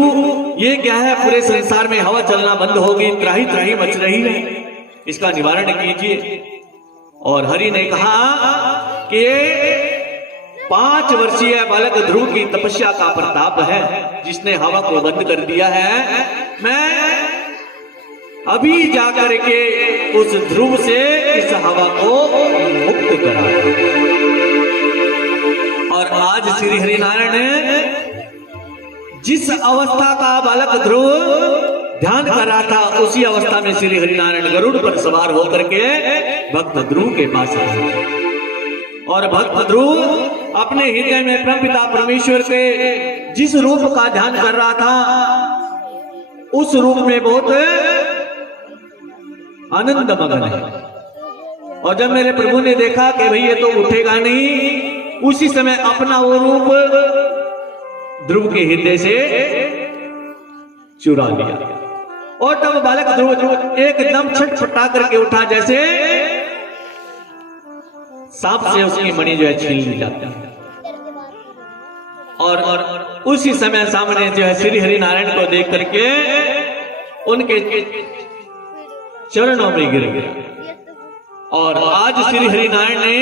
ये क्या है, पूरे संसार में हवा चलना बंद हो गई, त्राही त्राही मच रही है, इसका निवारण कीजिए। और हरि ने कहा कि 5 वर्षीय बालक ध्रुव की तपस्या का प्रताप है, जिसने हवा को बंद कर दिया है। मैं अभी जाकर के उस ध्रुव से इस हवा को मुक्त करा। और आज श्री हरिनारायण जिस अवस्था का बालक ध्रुव ध्यान कर रहा था, उसी अवस्था में श्री हरिनारायण गरुड़ पर सवार होकर के भक्त ध्रुव के पास आए और भक्त ध्रुव अपने हृदय में परमपिता परमेश्वर के जिस रूप का ध्यान कर रहा था उस रूप में बहुत आनंद मगन है। और जब मेरे प्रभु ने देखा कि भाई ये तो उठेगा नहीं, उसी समय अपना वो रूप ध्रुव के हृदय से चुरा लिया। और तब बालक ध्रुव एकदम छटपटा करके उठा, जैसे सांप से उसकी मणि जो है छीन ली जाती है। और उसी समय सामने जो है श्री हरि नारायण को देख करके उनके चरणों में गिर गया। और आज श्री हरि नारायण ने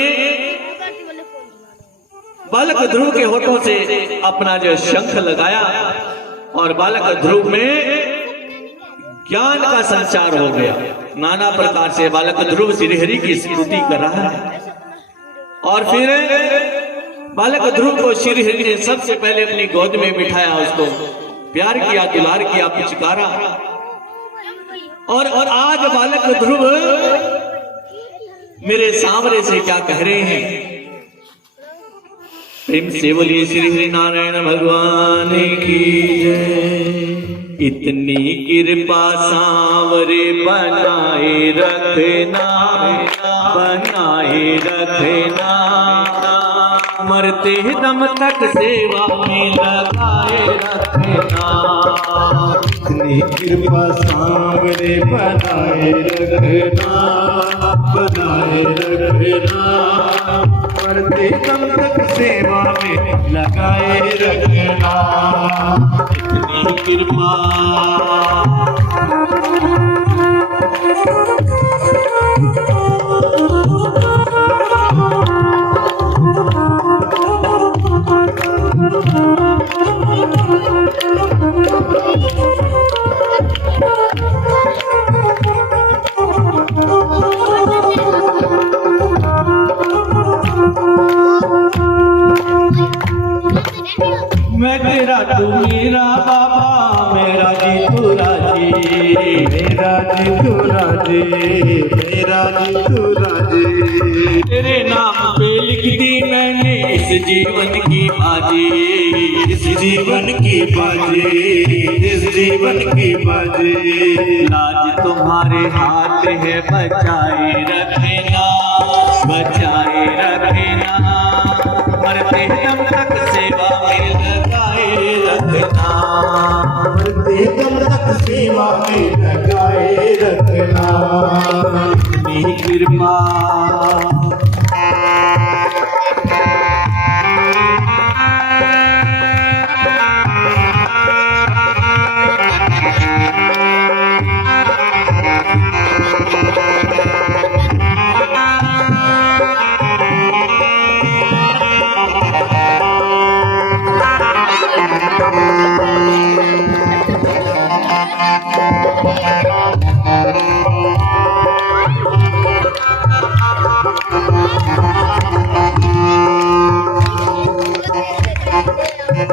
बालक ध्रुव के होठों से अपना जो शंख लगाया और बालक ध्रुव में ज्ञान का संचार हो गया। नाना प्रकार से बालक ध्रुव श्री हरि की स्तुति कर रहा है। और फिर बालक ध्रुव को श्री हरि ने सबसे पहले अपनी गोद में बिठाया, उसको प्यार किया, दुलार किया, पुचकारा। और आज बालक ध्रुव मेरे सामने से क्या कह रहे हैं? प्रेम से बोलिए श्री हरि नारायण भगवान की जय। इतनी कृपा सांवरे बनाए रखना, बनाए रखना, मरते दम तक सेवा में लगाए रखना। इतनी कृपा सांवरे बनाए रखना, बनाए रखना, मरते दम तक सेवा में लगाए रखना। इतनी कृपा मैं तेरा तू मेरा बाबा, मेरा जी तू राजी, मेरा जी तू राजी, मेरा जी तू राजी। तेरे नाम पे लिख दी मैंने इस जीवन की बाजी, इस जीवन की बाजी, इस जीवन की बाजी। लाज तुम्हारे हाथ है, बचाए रखना, बचाए रखना, मरते दम तक सेवा में लगाए रखना। मरते दम तक सेवा में लगाए रखना। इतनी कृपा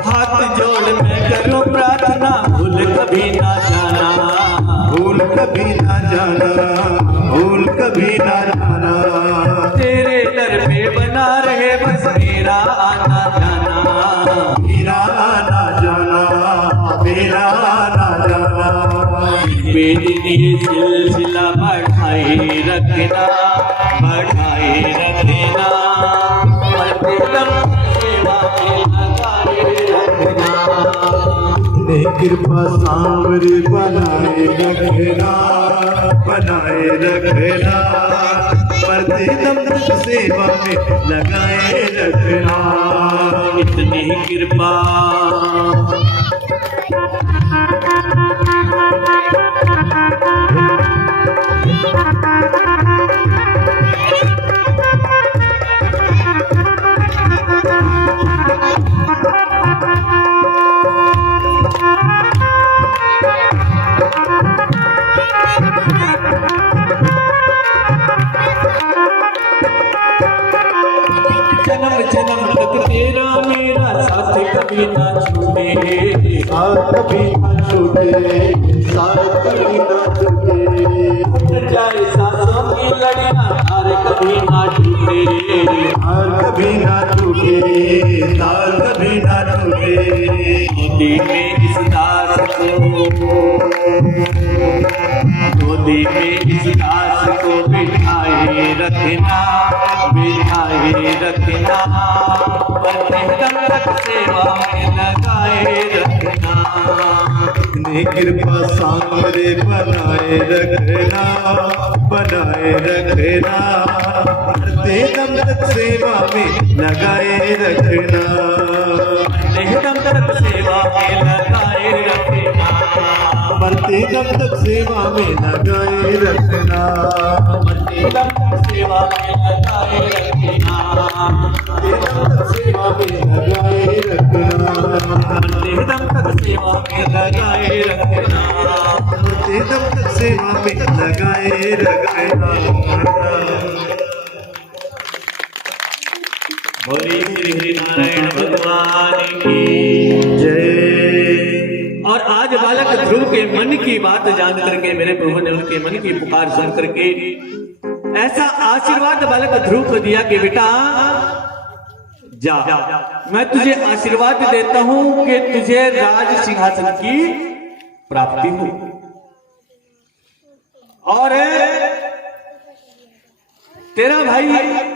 हाथ जोड़ मैं करूं प्रार्थना, भूल कभी ना जाना, भूल कभी ना जाना, भूल कभी ना जाना। तेरे दर पे बना रहे बस मेरा आना जाना, मेरा आना जाना, मेरा आना जाना। बेदनी ये सिलसिला बढ़ाए रखना, बढ़ाए रखना, मरते दम सेवा में लगाए रखना। इतनी कृपा सांवरे बनाए रखना, बनाए रखना, मरते दम तक सेवा में लगाए रखना। इतनी कृपा जन्म जन्म तक तेरा मेरा साथ कभी ना छूटे, साथ कभी न छूटे, साथ कभी न छूटे। टूट जाए सांसों की लड़ियां, तार कभी ना टूटे, तार कभी न टूटे, तार कभी न टूटे। गोदी में इस दास को बिठाए रखना, बिठाए रखना, मरते दम तक सेवा में लगाए रखना। अपनी कृपा सामने बनाए रखना, बनाए रखना, मरते दम तक सेवा में लगाए रखना, मरते दम तक सेवा में लगाए रखना, मरते दम तक सेवा में लगाए रखना, मरते दम तक सेवा में लगाए रखना, मरते दम तक सेवा में लगाए रखना, मरते दम तक सेवा में लगाए रखना। मरते दम तक सेवा में लगाए रखना। बोली श्री हरि नारायण भगवान की जय। और आज बालक ध्रुव के मन की बात जान करके मेरे प्रभु ने उनके मन की पुकार सुन करके ऐसा आशीर्वाद बालक ध्रुव को दिया कि बेटा जा, मैं तुझे आशीर्वाद देता हूं कि तुझे राज सिंहासन की प्राप्ति हो। और तेरा भाई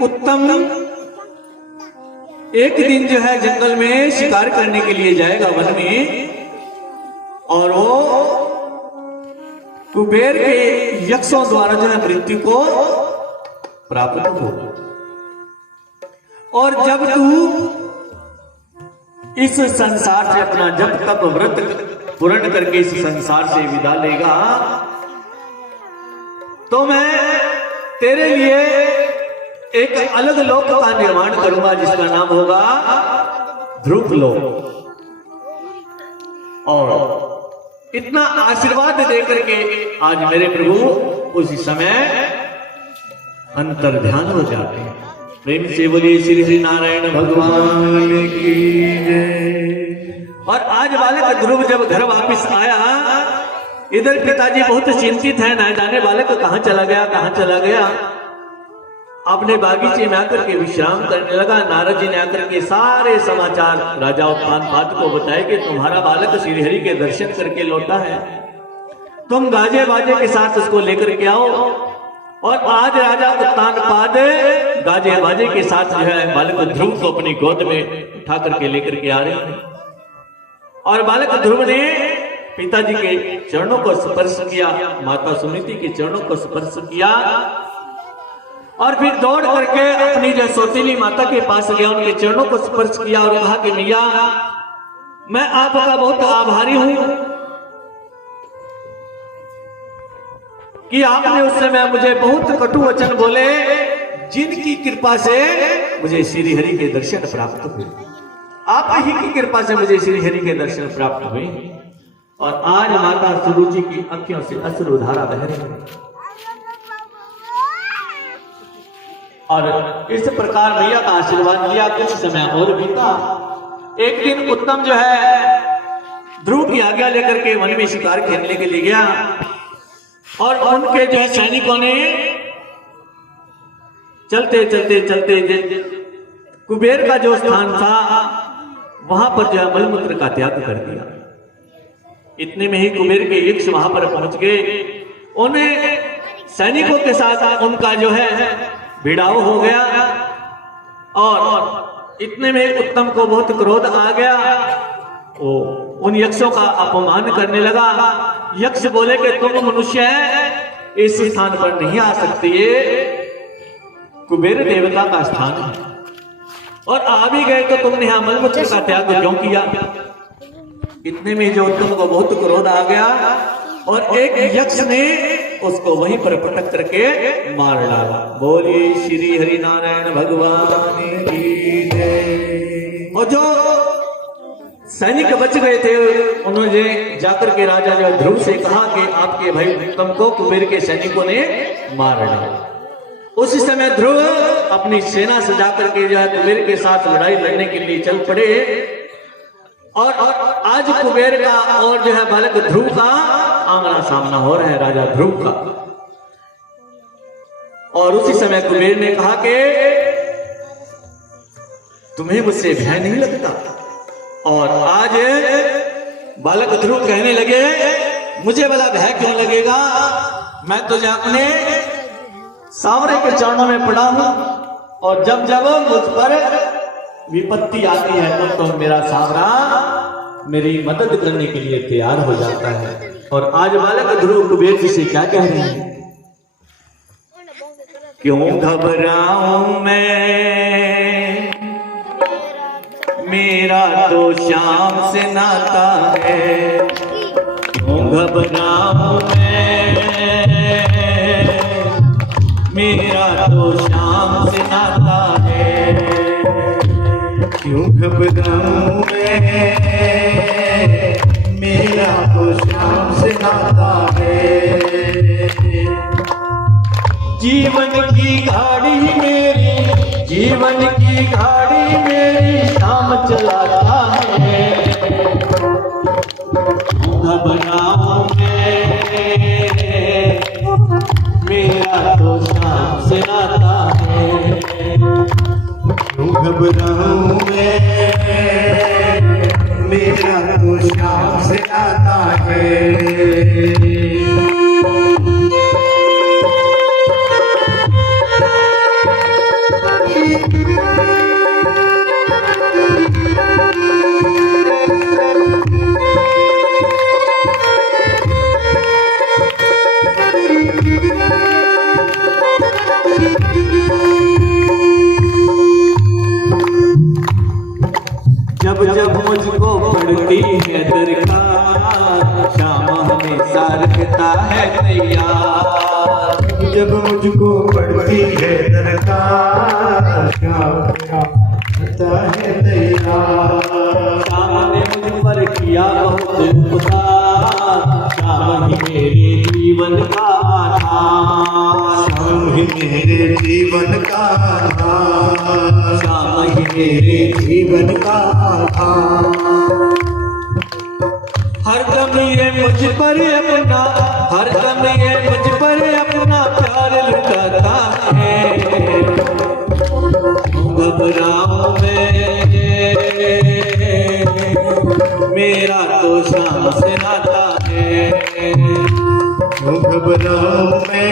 उत्तम एक दिन जो है जंगल में शिकार करने के लिए जाएगा वन में, और वो कुबेर के यक्षों द्वारा जो है मृत्यु को प्राप्त हो। और जब तू इस संसार से अपना जब तक व्रत पूर्ण करके इस संसार से विदा लेगा, तो मैं तेरे लिए एक अलग लोक का निर्माण करूंगा जिसका नाम होगा ध्रुव लोक। और इतना आशीर्वाद देकर के आज मेरे प्रभु उस समय अंतर्ध्यान हो जाते हैं। प्रेम से बोलिए श्री हरि नारायण भगवान की जय। और आज बालक ध्रुव जब घर वापस आया, इधर पिताजी बहुत चिंतित है, ना जाने बालक कहां चला गया, कहां चला गया। अपने बागीचे में आकर के विश्राम करने लगा। नारद जी ने आकर के सारे समाचार राजा उत्तानपाद को बताए कि तुम्हारा बालक श्रीहरि के दर्शन करके लौटा है, तुम गाजे बाजे के साथ उसको लेकर के आओ। और आज राजा उत्तानपाद गाजे बाजे के साथ जो है बालक ध्रुव को अपनी गोद में उठा करके लेकर के आ रहे हैं। और बालक ध्रुव ने पिताजी के चरणों को स्पर्श किया, माता सुनीति के चरणों को स्पर्श किया, और फिर दौड़ करके अपनी जो सौतेली माता के पास गया, उनके चरणों को स्पर्श किया और कहा कि मैया मैं आपका बहुत आभारी हूं कि आपने उस समय मुझे बहुत कटु वचन बोले, जिनकी कृपा से मुझे श्री हरि के दर्शन प्राप्त हुए। आप ही की कृपा से मुझे श्री हरि के दर्शन प्राप्त हुए। और आज माता सुरुचि की आंखों से अश्रुधारा बह रही है। और इस प्रकार मैया का आशीर्वाद लिया। कुछ समय और बीता। एक दिन उत्तम जो है ध्रुव की आज्ञा लेकर के वन में शिकार खेलने के लिए गया, और उनके जो है सैनिकों ने चलते चलते चलते कुबेर का जो स्थान था वहां पर जो है मलमूत्र का त्याग कर दिया। इतने में ही कुबेर के यक्ष वहां पर पहुंच गए। उन्हें सैनिकों के साथ उनका जो है भिड़ाव हो गया, और इतने में उत्तम को बहुत क्रोध आ गया। वो उन यक्षों का अपमान करने लगा। यक्ष बोले कि तुम मनुष्य है, इस स्थान पर नहीं आ सकते, ये कुबेर देवता का स्थान है, और आ भी गए तो तुमने यहां मलमूत्र का त्याग क्यों किया। इतने में जो उत्तम को बहुत क्रोध आ गया, और एक यक्ष ने उसको वहीं पर पटक करके मार डाला। बोलिए श्री हरि नारायण भगवान की जय। और जो सैनिक बच गए थे, उन्होंने जाकर के राजा जो ध्रुव से कहा कि आपके भाई उत्तम को कुबेर के सैनिकों ने मार डाला। उस समय ध्रुव अपनी सेना सजा करके जो है कुबेर के साथ लड़ाई लड़ने के लिए चल पड़े। और आज कुबेर का और जो है बालक ध्रुव का आमना सामना हो रहा है, राजा ध्रुव का। और उसी समय कुबेर ने कहा कि तुम्हें मुझसे भय नहीं लगता? और आज बालक ध्रुव कहने लगे मुझे भला भय क्यों लगेगा, मैं तो अपने सांवरे के चरणों में पड़ा हूं, और जब जब मुझ पर विपत्ति आती है तब तो मेरा सांवरा मेरी मदद करने के लिए तैयार हो जाता है। और आज बालक ध्रुव कुबेर जी से क्या कह रहे हैं, क्यों घबराऊं मैं, मेरा तो श्याम से नाता है, क्यों घबराऊं मैं, मेरा तो श्याम से नाता है, क्यों घबराऊं मैं, मेरा तो श्याम से नाता है। जीवन की गाड़ी मेरी, जीवन की गाड़ी मेरी शाम चलाता है, घबराऊं मैं, मेरा तो शाम से नाता है, क्यों घबराऊं मैं, मेरा तो श्याम से नाता है। जब जब मुझको पड़ती है दरकार, श्याम हमेशा रखता है तैयार, जब मुझको पड़ती है दरकार, श्याम रखता है तैयार। श्याम ने मुझ पर किया बहुत उपकार, श्याम ही मेरे जीवन का आधार, श्याम ही मेरे जीवन का आधार, श्याम ही मेरे जीवन का आधार। हर दम ये मुझ पर अपना, हर दम ये मुझ पर अपना प्यार लुटाता है, घबराऊं मैं, मेरा तो श्याम से नाता है, क्यों घबराऊं मैं,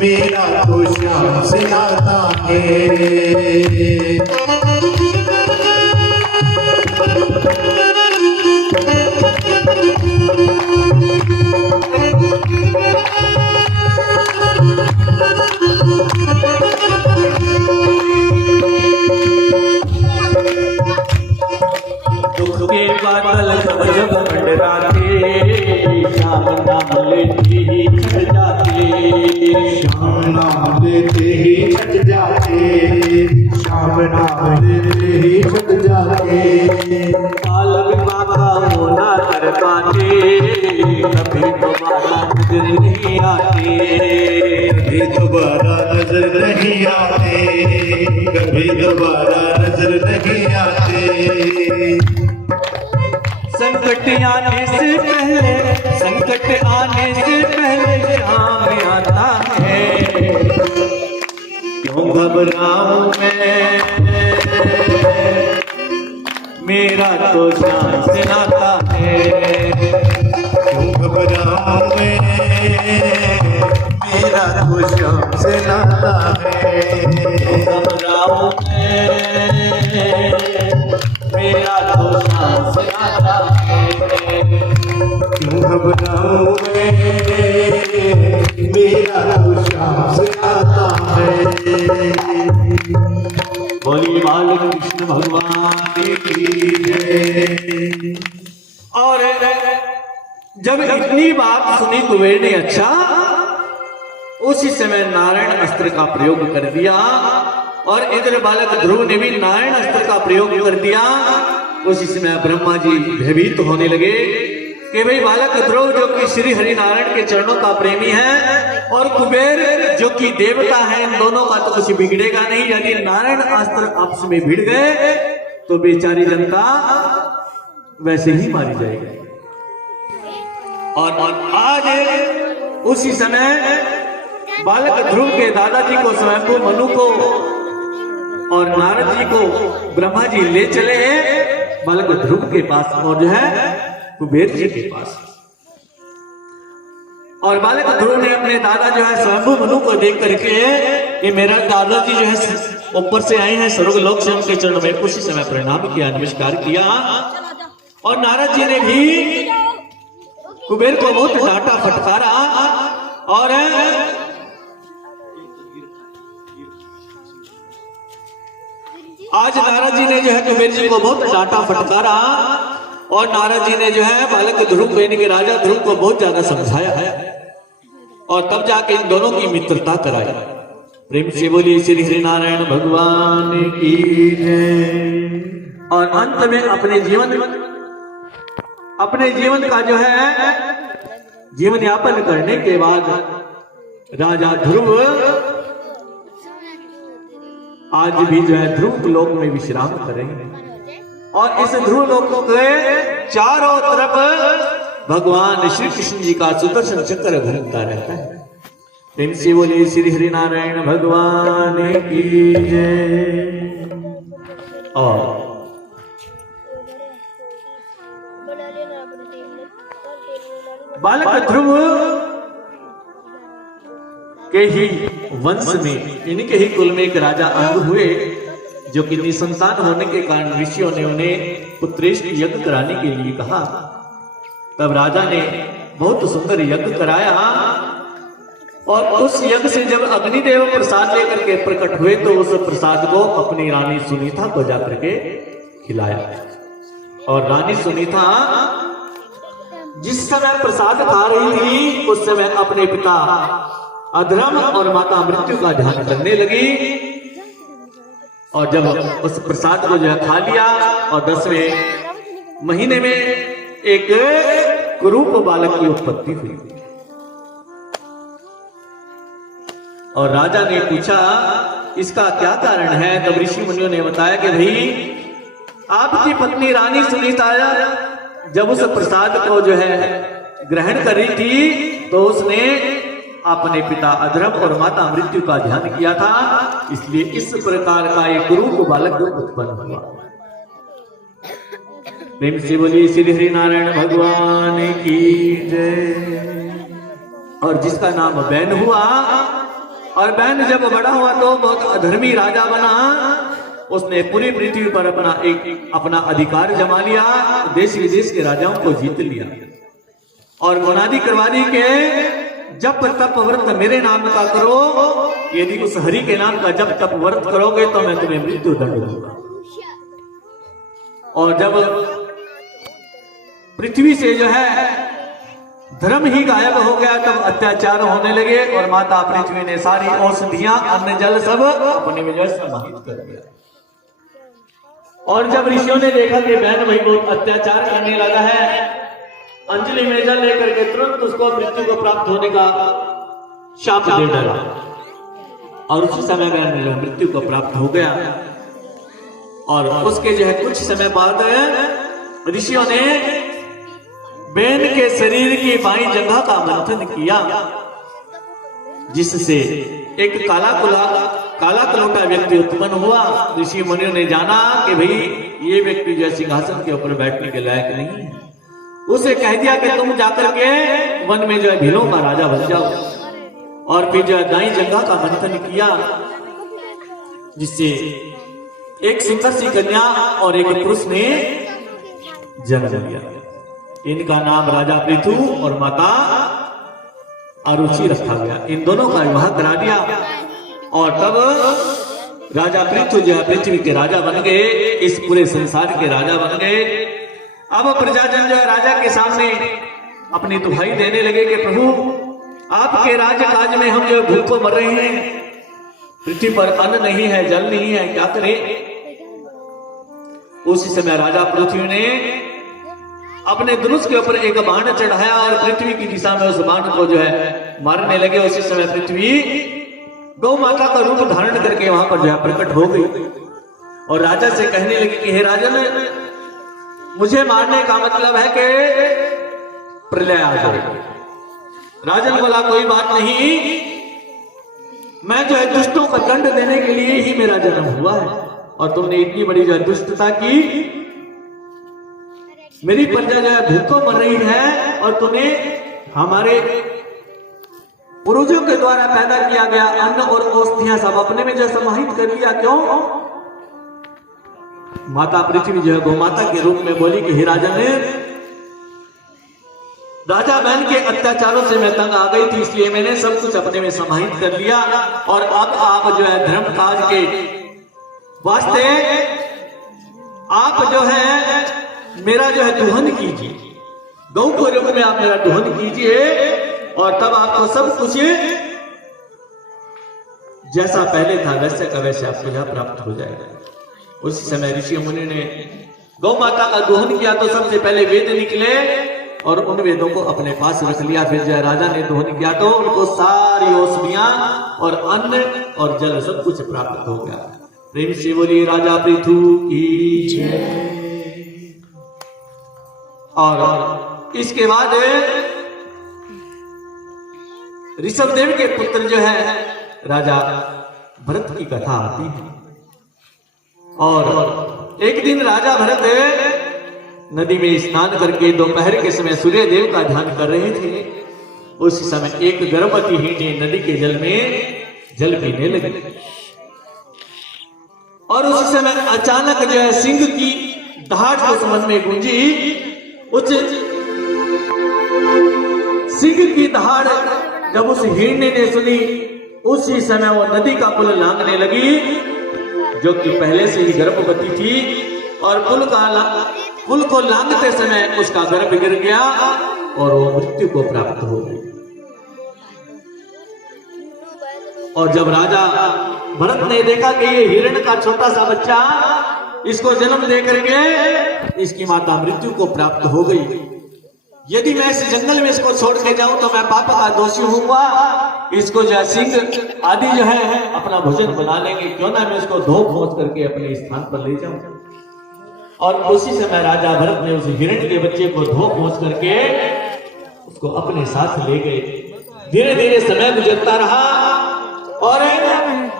मेरा तो श्याम से नाता है। दुख के बादल जब जब मंडराते, श्याम नाम लेते ही छट जाते, श्याम नाम लेते ही छट जाते, श्याम नाम लेते ही छट जाते। काल विपाक वो ना कर पाते, कभी दोबारा नजर नहीं आते, कभी दोबारा नजर नहीं आते, कभी दोबारा नजर नहीं आते। संकट आने से पहले, संकट आने से पहले श्याम आता है, क्यों घबराऊं मैं, मेरा तो श्याम से नाता है, क्यों घबराऊं मैं, मेरा तो श्याम से नाता है। घबराऊं मैं, मेरा तो श्याम से नाता है, क्यों घबराऊं मैं, मेरा तो श्याम से नाता है। बोली बाल कृष्ण भगवान की जय। और जब इतनी बात सुनी कुबेर ने, अच्छा, उसी समय नारायण अस्त्र का प्रयोग कर दिया, और इधर बालक ध्रुव ने भी नारायण अस्त्र का प्रयोग कर दिया। उसी समय ब्रह्मा जी भयभीत होने लगे कि भाई बालक ध्रुव जो कि श्री हरि नारायण के चरणों का प्रेमी है, और कुबेर जो कि देवता है, इन दोनों का तो कुछ बिगड़ेगा नहीं। यदि नारायण अस्त्र आपस में भिड़ गए तो बेचारी जनता वैसे ही मारी जाएगी। और आज उसी समय बालक ध्रुव के दादाजी को, स्वयंभू मनु को और नारद जी को ब्रह्मा जी ले चले हैं बालक ध्रुव के पास और जो है कुबेर जी के पास। और बालक ध्रुव ने अपने दादा जो है स्वयंभू मनु को देख करके कि मेरा दादाजी जो है ऊपर से आए हैं स्वर्गलोक से, उनके चरणों में उसी समय प्रणाम किया, नमस्कार किया। और नारद जी ने भी कुबेर को बहुत डांटा फटकारा। और आज नारद जी ने जो है कुबेर जी को बहुत डांटा फटकारा। और नारद जी ने जो है बालक ध्रुव यानी कि राजा ध्रुव को बहुत ज्यादा समझाया है और तब जाके इन दोनों की मित्रता कराई। प्रेम से बोली श्री हरि नारायण भगवान की जय। और अंत में अपने जीवन का जो है जीवन यापन करने के बाद राजा ध्रुव आज भी जो है ध्रुव लोक में विश्राम करेंगे। और इस ध्रुव लोक के चारों तरफ भगवान श्री कृष्ण जी का सुदर्शन चक्र घूमता रहता है। प्रेम से बोली श्री हरि नारायण भगवान की जय। और बालक ध्रुव के ही वंश में इन्हीं ही कुल में एक राजा अंग हुए, जो कि निसंतान होने के कारण ऋषियों ने उन्हें पुत्रेष्ट यज्ञ कराने के लिए कहा। तब राजा ने बहुत सुंदर यज्ञ कराया और उस यज्ञ से जब अग्निदेव प्रसाद लेकर के प्रकट हुए तो उस प्रसाद को अपनी रानी सुनीता को जाकर के खिलाया। और रानी सुनीता जिस समय प्रसाद खा रही थी उस समय अपने पिता अधर्म और माता मृत्यु का ध्यान करने लगी। और जब उस प्रसाद को जो है खा लिया और 10वें महीने में एक कुरूप बालक की उत्पत्ति हुई। और राजा ने पूछा इसका क्या कारण है। तब ऋषि मुनियों ने बताया कि भाई आपकी पत्नी रानी सुनीता जब उस प्रसाद को जो है ग्रहण कर रही थी तो उसने अपने पिता अधर्म और माता मृत्यु का ध्यान किया था, इसलिए इस प्रकार का एक कुरूप बालक उत्पन्न हुआ। प्रेम से बोलिए श्री हरि नारायण भगवान की जय। और जिसका नाम बैन हुआ। और बैन जब बड़ा हुआ तो बहुत अधर्मी राजा बना। उसने पूरी पृथ्वी पर अपना अधिकार जमा लिया, देश विदेश के राजाओं को जीत लिया और मुनादी करवा दी के जप तप व्रत मेरे नाम का करो, यदि उस हरि के नाम का जप तप व्रत करोगे तो मैं तुम्हें मृत्यु दंड दूंगा। और जब पृथ्वी से जो है धर्म ही गायब हो गया तब अत्याचार होने लगे और माता पृथ्वी ने सारी औषधियां अन्न जल सब अपने वजह से समाहित कर दिया। और जब ऋषियों ने देखा कि बहन भाई बहुत अत्याचार करने लगा है, अंजलि में जल लेकर के तुरंत उसको मृत्यु को प्राप्त होने का शाप दे डाला और उसी समय बहन मृत्यु को प्राप्त हो गया। और उसके जो है कुछ समय बाद ऋषियों ने बहन के शरीर की बाईं जगह का मंथन किया, जिससे एक काला कलोटा व्यक्ति उत्पन्न हुआ। ऋषि मुनियों ने जाना कि भाई ये व्यक्ति जो सिंहासन के ऊपर बैठने के लायक नहीं है। उसे कह दिया कि तुम जाकर के वन में जो है भीलों का राजा बन जाओ। और फिर जो है दाई जगह का मंथन किया, जिससे एक सुंदर सी कन्या और एक पुरुष ने जन्म लिया। इनका नाम राजा पृथु और माता अरुचि रखा गया। इन दोनों का विवाह करा दिया और तब राजा पृथु जो है पृथ्वी के राजा बन गए, इस पूरे संसार के राजा बन गए। अब प्रजाजन जो है राजा के सामने अपनी दुहाई देने लगे कि प्रभु आपके राजकाज में हम जो भूखों मर रहे हैं, पृथ्वी पर अन्न नहीं है, जल नहीं है, क्या करें। उसी समय राजा पृथ्वी ने अपने धनुष के ऊपर एक बाण चढ़ाया और पृथ्वी की दिशा में उस बाण को जो है मारने लगे। उसी समय पृथ्वी गौ माता का रूप धारण करके वहां पर जो है प्रकट हो गई और राजा से कहने लगी कि हे राजन, मुझे मारने का मतलब है कि प्रलय आ जाए। राजन बोला कोई बात नहीं, मैं जो है दुष्टों को दंड देने के लिए ही मेरा जन्म हुआ है, और तुमने इतनी बड़ी जो है दुष्टता की, मेरी प्रजा जो है भूखों मर रही है, और तुम्हें हमारे पूर्वजों के द्वारा पैदा किया गया अन्न और औषधियां सब अपने में जो समाहित कर लिया, क्यों? माता पृथ्वी जो है गोमाता के रूप में बोली कि हे राजन, राजा बहन के अत्याचारों से मैं तंग आ गई थी, इसलिए मैंने सब कुछ अपने में समाहित कर लिया, और अब आप जो है धर्म काज के वास्ते आप जो है मेरा जो है दुहन कीजिए, गौ के रूप में आप मेरा दुहन कीजिए, और तब आपको सब कुछ जैसा पहले था वैसे का वैसे आपको यह प्राप्त हो जाएगा। उसी समय ऋषि मुनि ने गौ माता का दोहन किया, तो सबसे पहले वेद निकले और उन वेदों को अपने पास रख लिया। फिर जय राजा ने दोहन किया तो उनको सारी औषधियां और अन्न और जल सब कुछ प्राप्त हो गया। प्रेम से बोलिए राजा पृथु की जय। और इसके बाद ऋषभदेव के पुत्र जो है राजा भरत की कथा आती है। और एक दिन राजा भरत नदी में स्नान करके दोपहर के समय सूर्य देव का ध्यान कर रहे थे। उस समय एक गर्भवती हिरनी नदी के जल में जल पीने लगी, और उस समय अचानक जो है सिंह की दहाड़ को समझ में गूंजी। उस सिंह की दहाड़ जब उस हिरनी ने सुनी, उसी समय वो नदी का पुल लांघने लगी, जो कि पहले से ही गर्भवती थी, और पुल को लांघते समय उसका गर्भ गिर गया और वो मृत्यु को प्राप्त हो गई। और जब राजा भरत ने देखा कि ये हिरण का छोटा सा बच्चा, इसको जन्म दे करके इसकी माता मृत्यु को प्राप्त हो गई, यदि मैं इस जंगल में इसको छोड़ के जाऊं तो मैं पाप का दोषी होऊंगा, इसको जो सिंह आदि जो है अपना भोजन बना लेंगे, क्यों ना मैं इसको धो भोज करके अपने स्थान पर ले जाऊं। और उसी समय राजा भरत ने उस हिरण के बच्चे को धो भोज करके उसको अपने साथ ले गए। धीरे धीरे समय गुजरता रहा और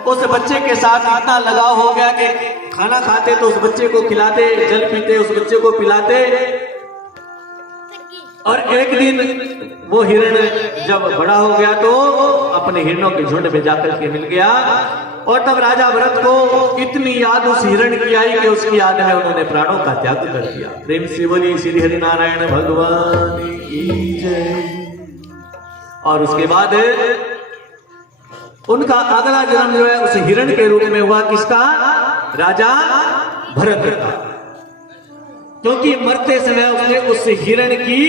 उस बच्चे के साथ इतना लगाव हो गया कि खाना खाते तो उस बच्चे को खिलाते, जल पीते उस बच्चे को पिलाते। और एक दिन वो हिरण जब बड़ा हो गया तो अपने हिरणों के झुंड में जाकर के मिल गया, और तब राजा भरत को इतनी याद उस हिरण की आई कि उसकी याद में उन्होंने प्राणों का त्याग कर दिया। प्रेम से बोली श्री हरि नारायण भगवान की जय। और उसके बाद उनका अगला जन्म जो है उस हिरण के रूप में हुआ, किसका? राजा भरत का। क्योंकि मरते समय उसने उस हिरण की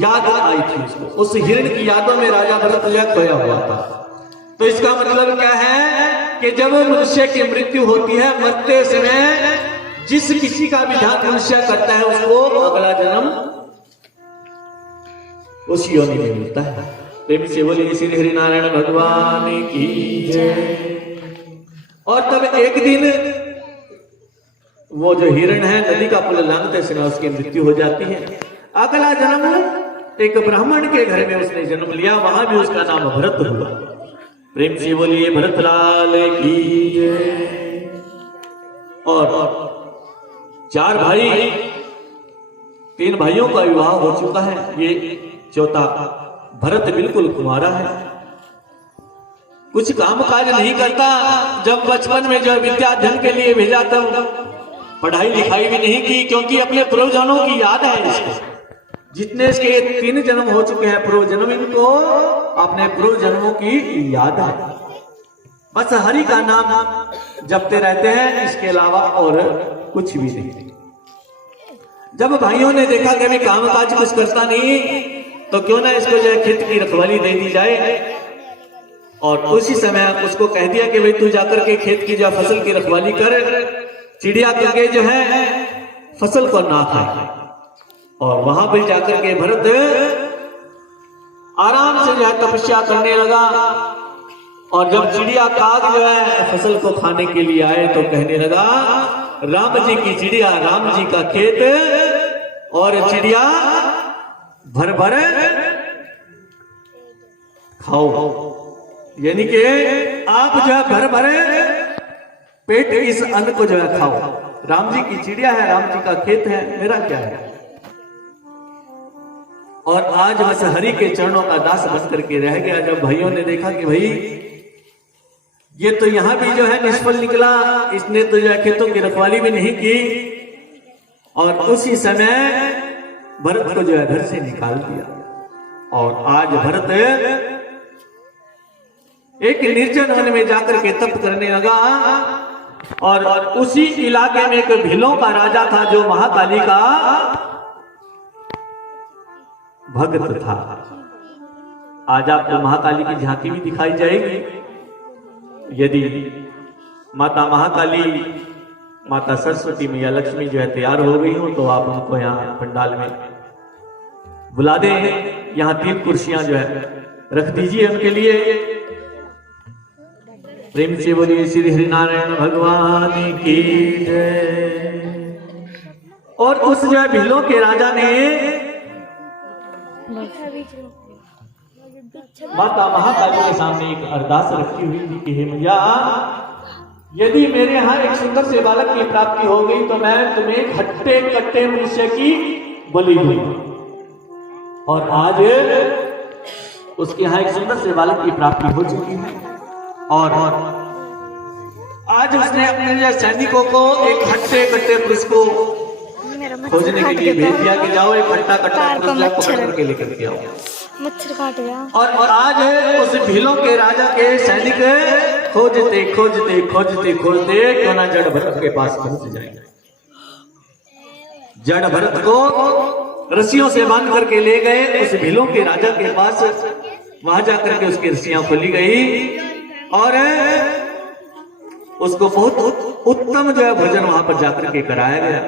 याद आई थी उसको, उस हिरण की यादों में राजा भरत खोया हुआ था। तो इसका मतलब क्या है कि जब मनुष्य की मृत्यु होती है, मरते समय जिस किसी का भी ध्यान मनुष्य करता है उसको अगला जन्म उस योनि में मिलता है। प्रेम से बोलिए श्री हरि नारायण भगवान की जय। और तब एक दिन वो जो हिरण है नदी का पुल लांघते समय उसकी मृत्यु हो जाती है। अगला जन्म एक ब्राह्मण के घर में उसने जन्म लिया, वहां भी उसका नाम भरत हुआ। प्रेम से बोलिए भरतलाल की जय। और 4 भाई, 3 भाइयों का विवाह हो चुका है, ये चौथा भरत बिल्कुल कुंवारा है, कुछ काम काज नहीं करता। जब बचपन में जो विद्या अध्ययन के लिए भेजा तब पढ़ाई लिखाई भी नहीं की, क्योंकि अपने पूर्वजन्मों की याद है इसको। जितने इसके 3 जन्म हो चुके हैं पूर्व जन्म, इनको अपने पूर्व जन्मों की याद है, बस हरि का नाम जपते रहते हैं, इसके अलावा और कुछ भी नहीं। जब भाइयों ने देखा कि अभी काम काज कुछ करता नहीं, तो क्यों ना इसको जो है खेत की रखवाली दे दी जाए। और उसी समय उसको कह दिया कि भाई तू जाकर के खेत की जो फसल की रखवाली कर, चिड़िया करके जो है फसल को ना खाए। और वहां पर जाकर के भरत आराम से जो है तपस्या करने लगा। और जब चिड़िया काग जो है फसल को खाने के लिए आए तो कहने लगा, राम जी की चिड़िया, राम जी का खेत, और चिड़िया भर भर खाओ, यानी कि आप जो है भर भर पेट इस अन्न को जो है खाओ। राम जी की चिड़िया है, राम जी का खेत है, मेरा क्या है। और आज बस हरि के चरणों का दास बन करके रह गया। जब भाइयों ने देखा कि भाई ये तो यहां भी जो है निष्फल निकला, इसने तो जो है खेतों की रखवाली भी नहीं की, और उसी समय भरत को जो है घर से निकाल दिया। और आज भरत एक निर्जन वन में जाकर के तप करने लगा, और उसी इलाके में एक भीलों का राजा था जो महाकाली का भक्त था। आज आपको महाकाली की झांकी भी दिखाई जाएगी। यदि माता महाकाली, माता सरस्वती, मैया लक्ष्मी जो है तैयार हो गई हो तो आप उनको यहाँ पंडाल में बुला दें। यहाँ 3 कुर्सियां जो है रख दीजिए उनके लिए। प्रेम से बोलिए श्री हरिनारायण भगवान की जय। और उस जो है भीलों के राजा ने माता महाकाली के सामने एक अरदास रखी हुई थी कि हे मैया, यदि मेरे यहाँ एक सुंदर से बालक की प्राप्ति हो गई तो मैं तुम्हें खट्टे कट्टे मनुष्य की बलि दूंगी। और आज उसके यहाँ एक सुंदर से बालक की प्राप्ति हो चुकी है, और आज उसने अपने सैनिकों को एक खट्टे कट्टे पुरुष को खोजने के लिए भेज दिया कि जाओ एक खट्टा कट्टा पुरुष पकड़ करके लेकर के आओ। मच्छर काट गया। और आज उस भीलों के राजा के सैनिक खोजते खोजते खोजते खोजते क्यों ना जड़ भरत के पास पहुंच जाएंगे। जड़ भरत को रस्सियों से बांध करके ले गए उस भीलों के राजा के पास। वहां जाकर के उसकी रस्सियां खोली गई और उसको बहुत उत्तम जो है भोजन वहां पर जाकर के कराया गया।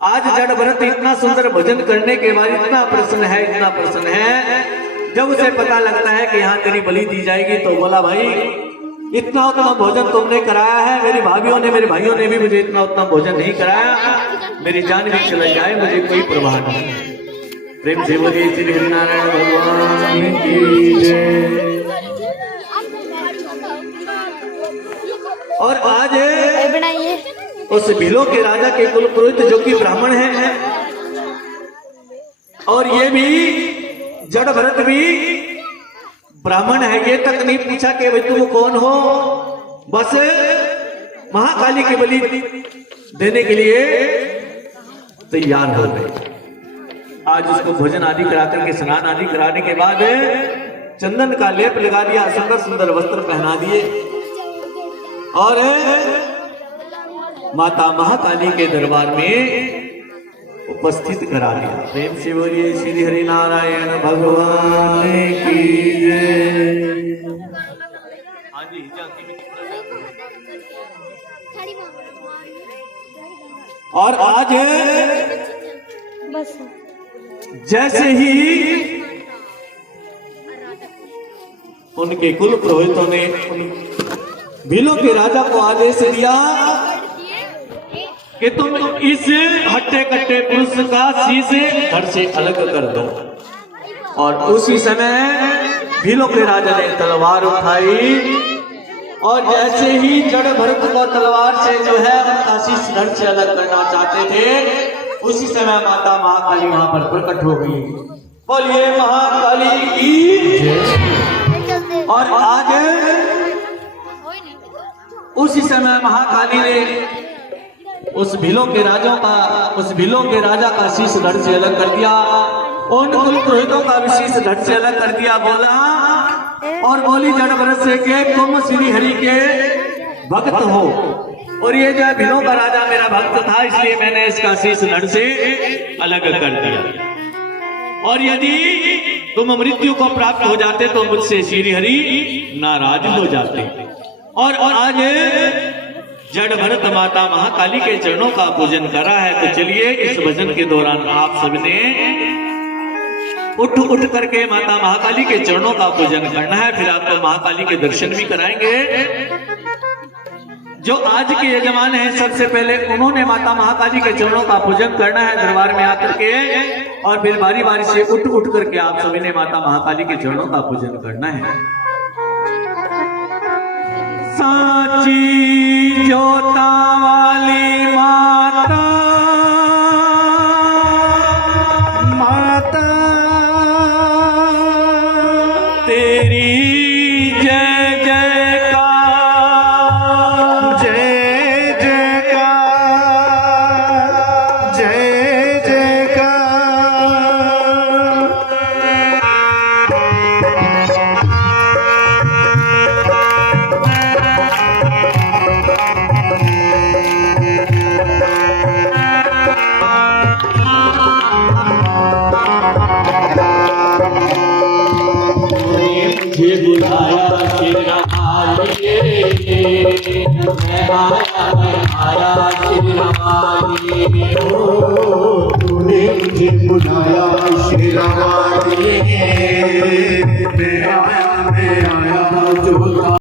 आज जड़ भरत इतना सुंदर भजन करने के बाद इतना प्रसन्न है, इतना प्रसन्न है। जब उसे पता लगता है कि यहाँ तेरी बलि दी जाएगी तो बोला, भाई इतना उतना भोजन तुमने कराया है, मेरी भाभियों ने मेरे भाइयों ने भी मुझे इतना उतना भोजन नहीं कराया, मेरी जान भी चली जाए मुझे कोई परवाह नहीं। प्रेम से बोलिए श्री हरिनारायण भगवान की जय। और आज बनाइए उस भीलों के राजा के कुल पुरोहित जो कि ब्राह्मण हैं, और ये भी जड़ भरत भी ब्राह्मण है, ये तक नहीं पूछा कि भाई तुम कौन हो, बस महाकाली की बलि देने के लिए तैयार हो गए। आज उसको भोजन आदि करा करके स्नान आदि कराने के बाद चंदन का लेप लगा दिया, सुंदर सुंदर वस्त्र पहना दिए और माता महाकाली के दरबार में उपस्थित करा दिया। प्रेम से बोलिए श्री हरि नारायण भगवान की जय। और आज बस जैसे ही उनके कुल पुरोहितों ने भीलों के राजा को आदेश दिया कि तुम इस हट्टे कट्टे पुरुष का शीश धड़ से अलग कर दो। और उसी समय भीलों के राजा ने तलवार उठाई और जैसे ही जड़ भरत को तलवार से जो है उनका शीश धड़ से अलग करना चाहते थे, उसी समय माता महाकाली वहां पर प्रकट हो गई। बोलिए महाकाली की जय। और आज उसी समय महाकाली ने उस भीलों के राजा का शीश धड़ से अलग कर दिया, उन कुल पुरोहितों का भी शीश धड़ से अलग कर दिया। बोला और बोली जड़ भरत से कि तुम श्री हरि के भक्त हो और ये जो भीलों का राजा मेरा भक्त था, इसलिए मैंने इसका शीश धड़ से अलग कर दिया। और यदि तुम मृत्यु को प्राप्त हो जाते तो मुझसे श्री हरि नाराज हो जाते। और आज जड़ भरत माता महाकाली के चरणों का पूजन करा है, तो चलिए इस भजन के दौरान आप सबने उठ उठ करके माता महाकाली के चरणों का पूजन करना है। फिर आपको महाकाली के दर्शन भी कराएंगे। जो आज के यजमान हैं, सबसे पहले उन्होंने माता महाकाली के चरणों का पूजन करना है दरबार में आकर के, और फिर बारी बारी से उठ उठ करके आप सभी ने माता महाकाली के चरणों का पूजन करना है। साची जोता वाली माता, माता तेरी जय जयकार, जय जयकार, जय जयकार। मुझे बुलाया तेरा मालिए, मैं आया तेरा मालिए। तूने मुझे बुलाया शेरा वाली, मैं आया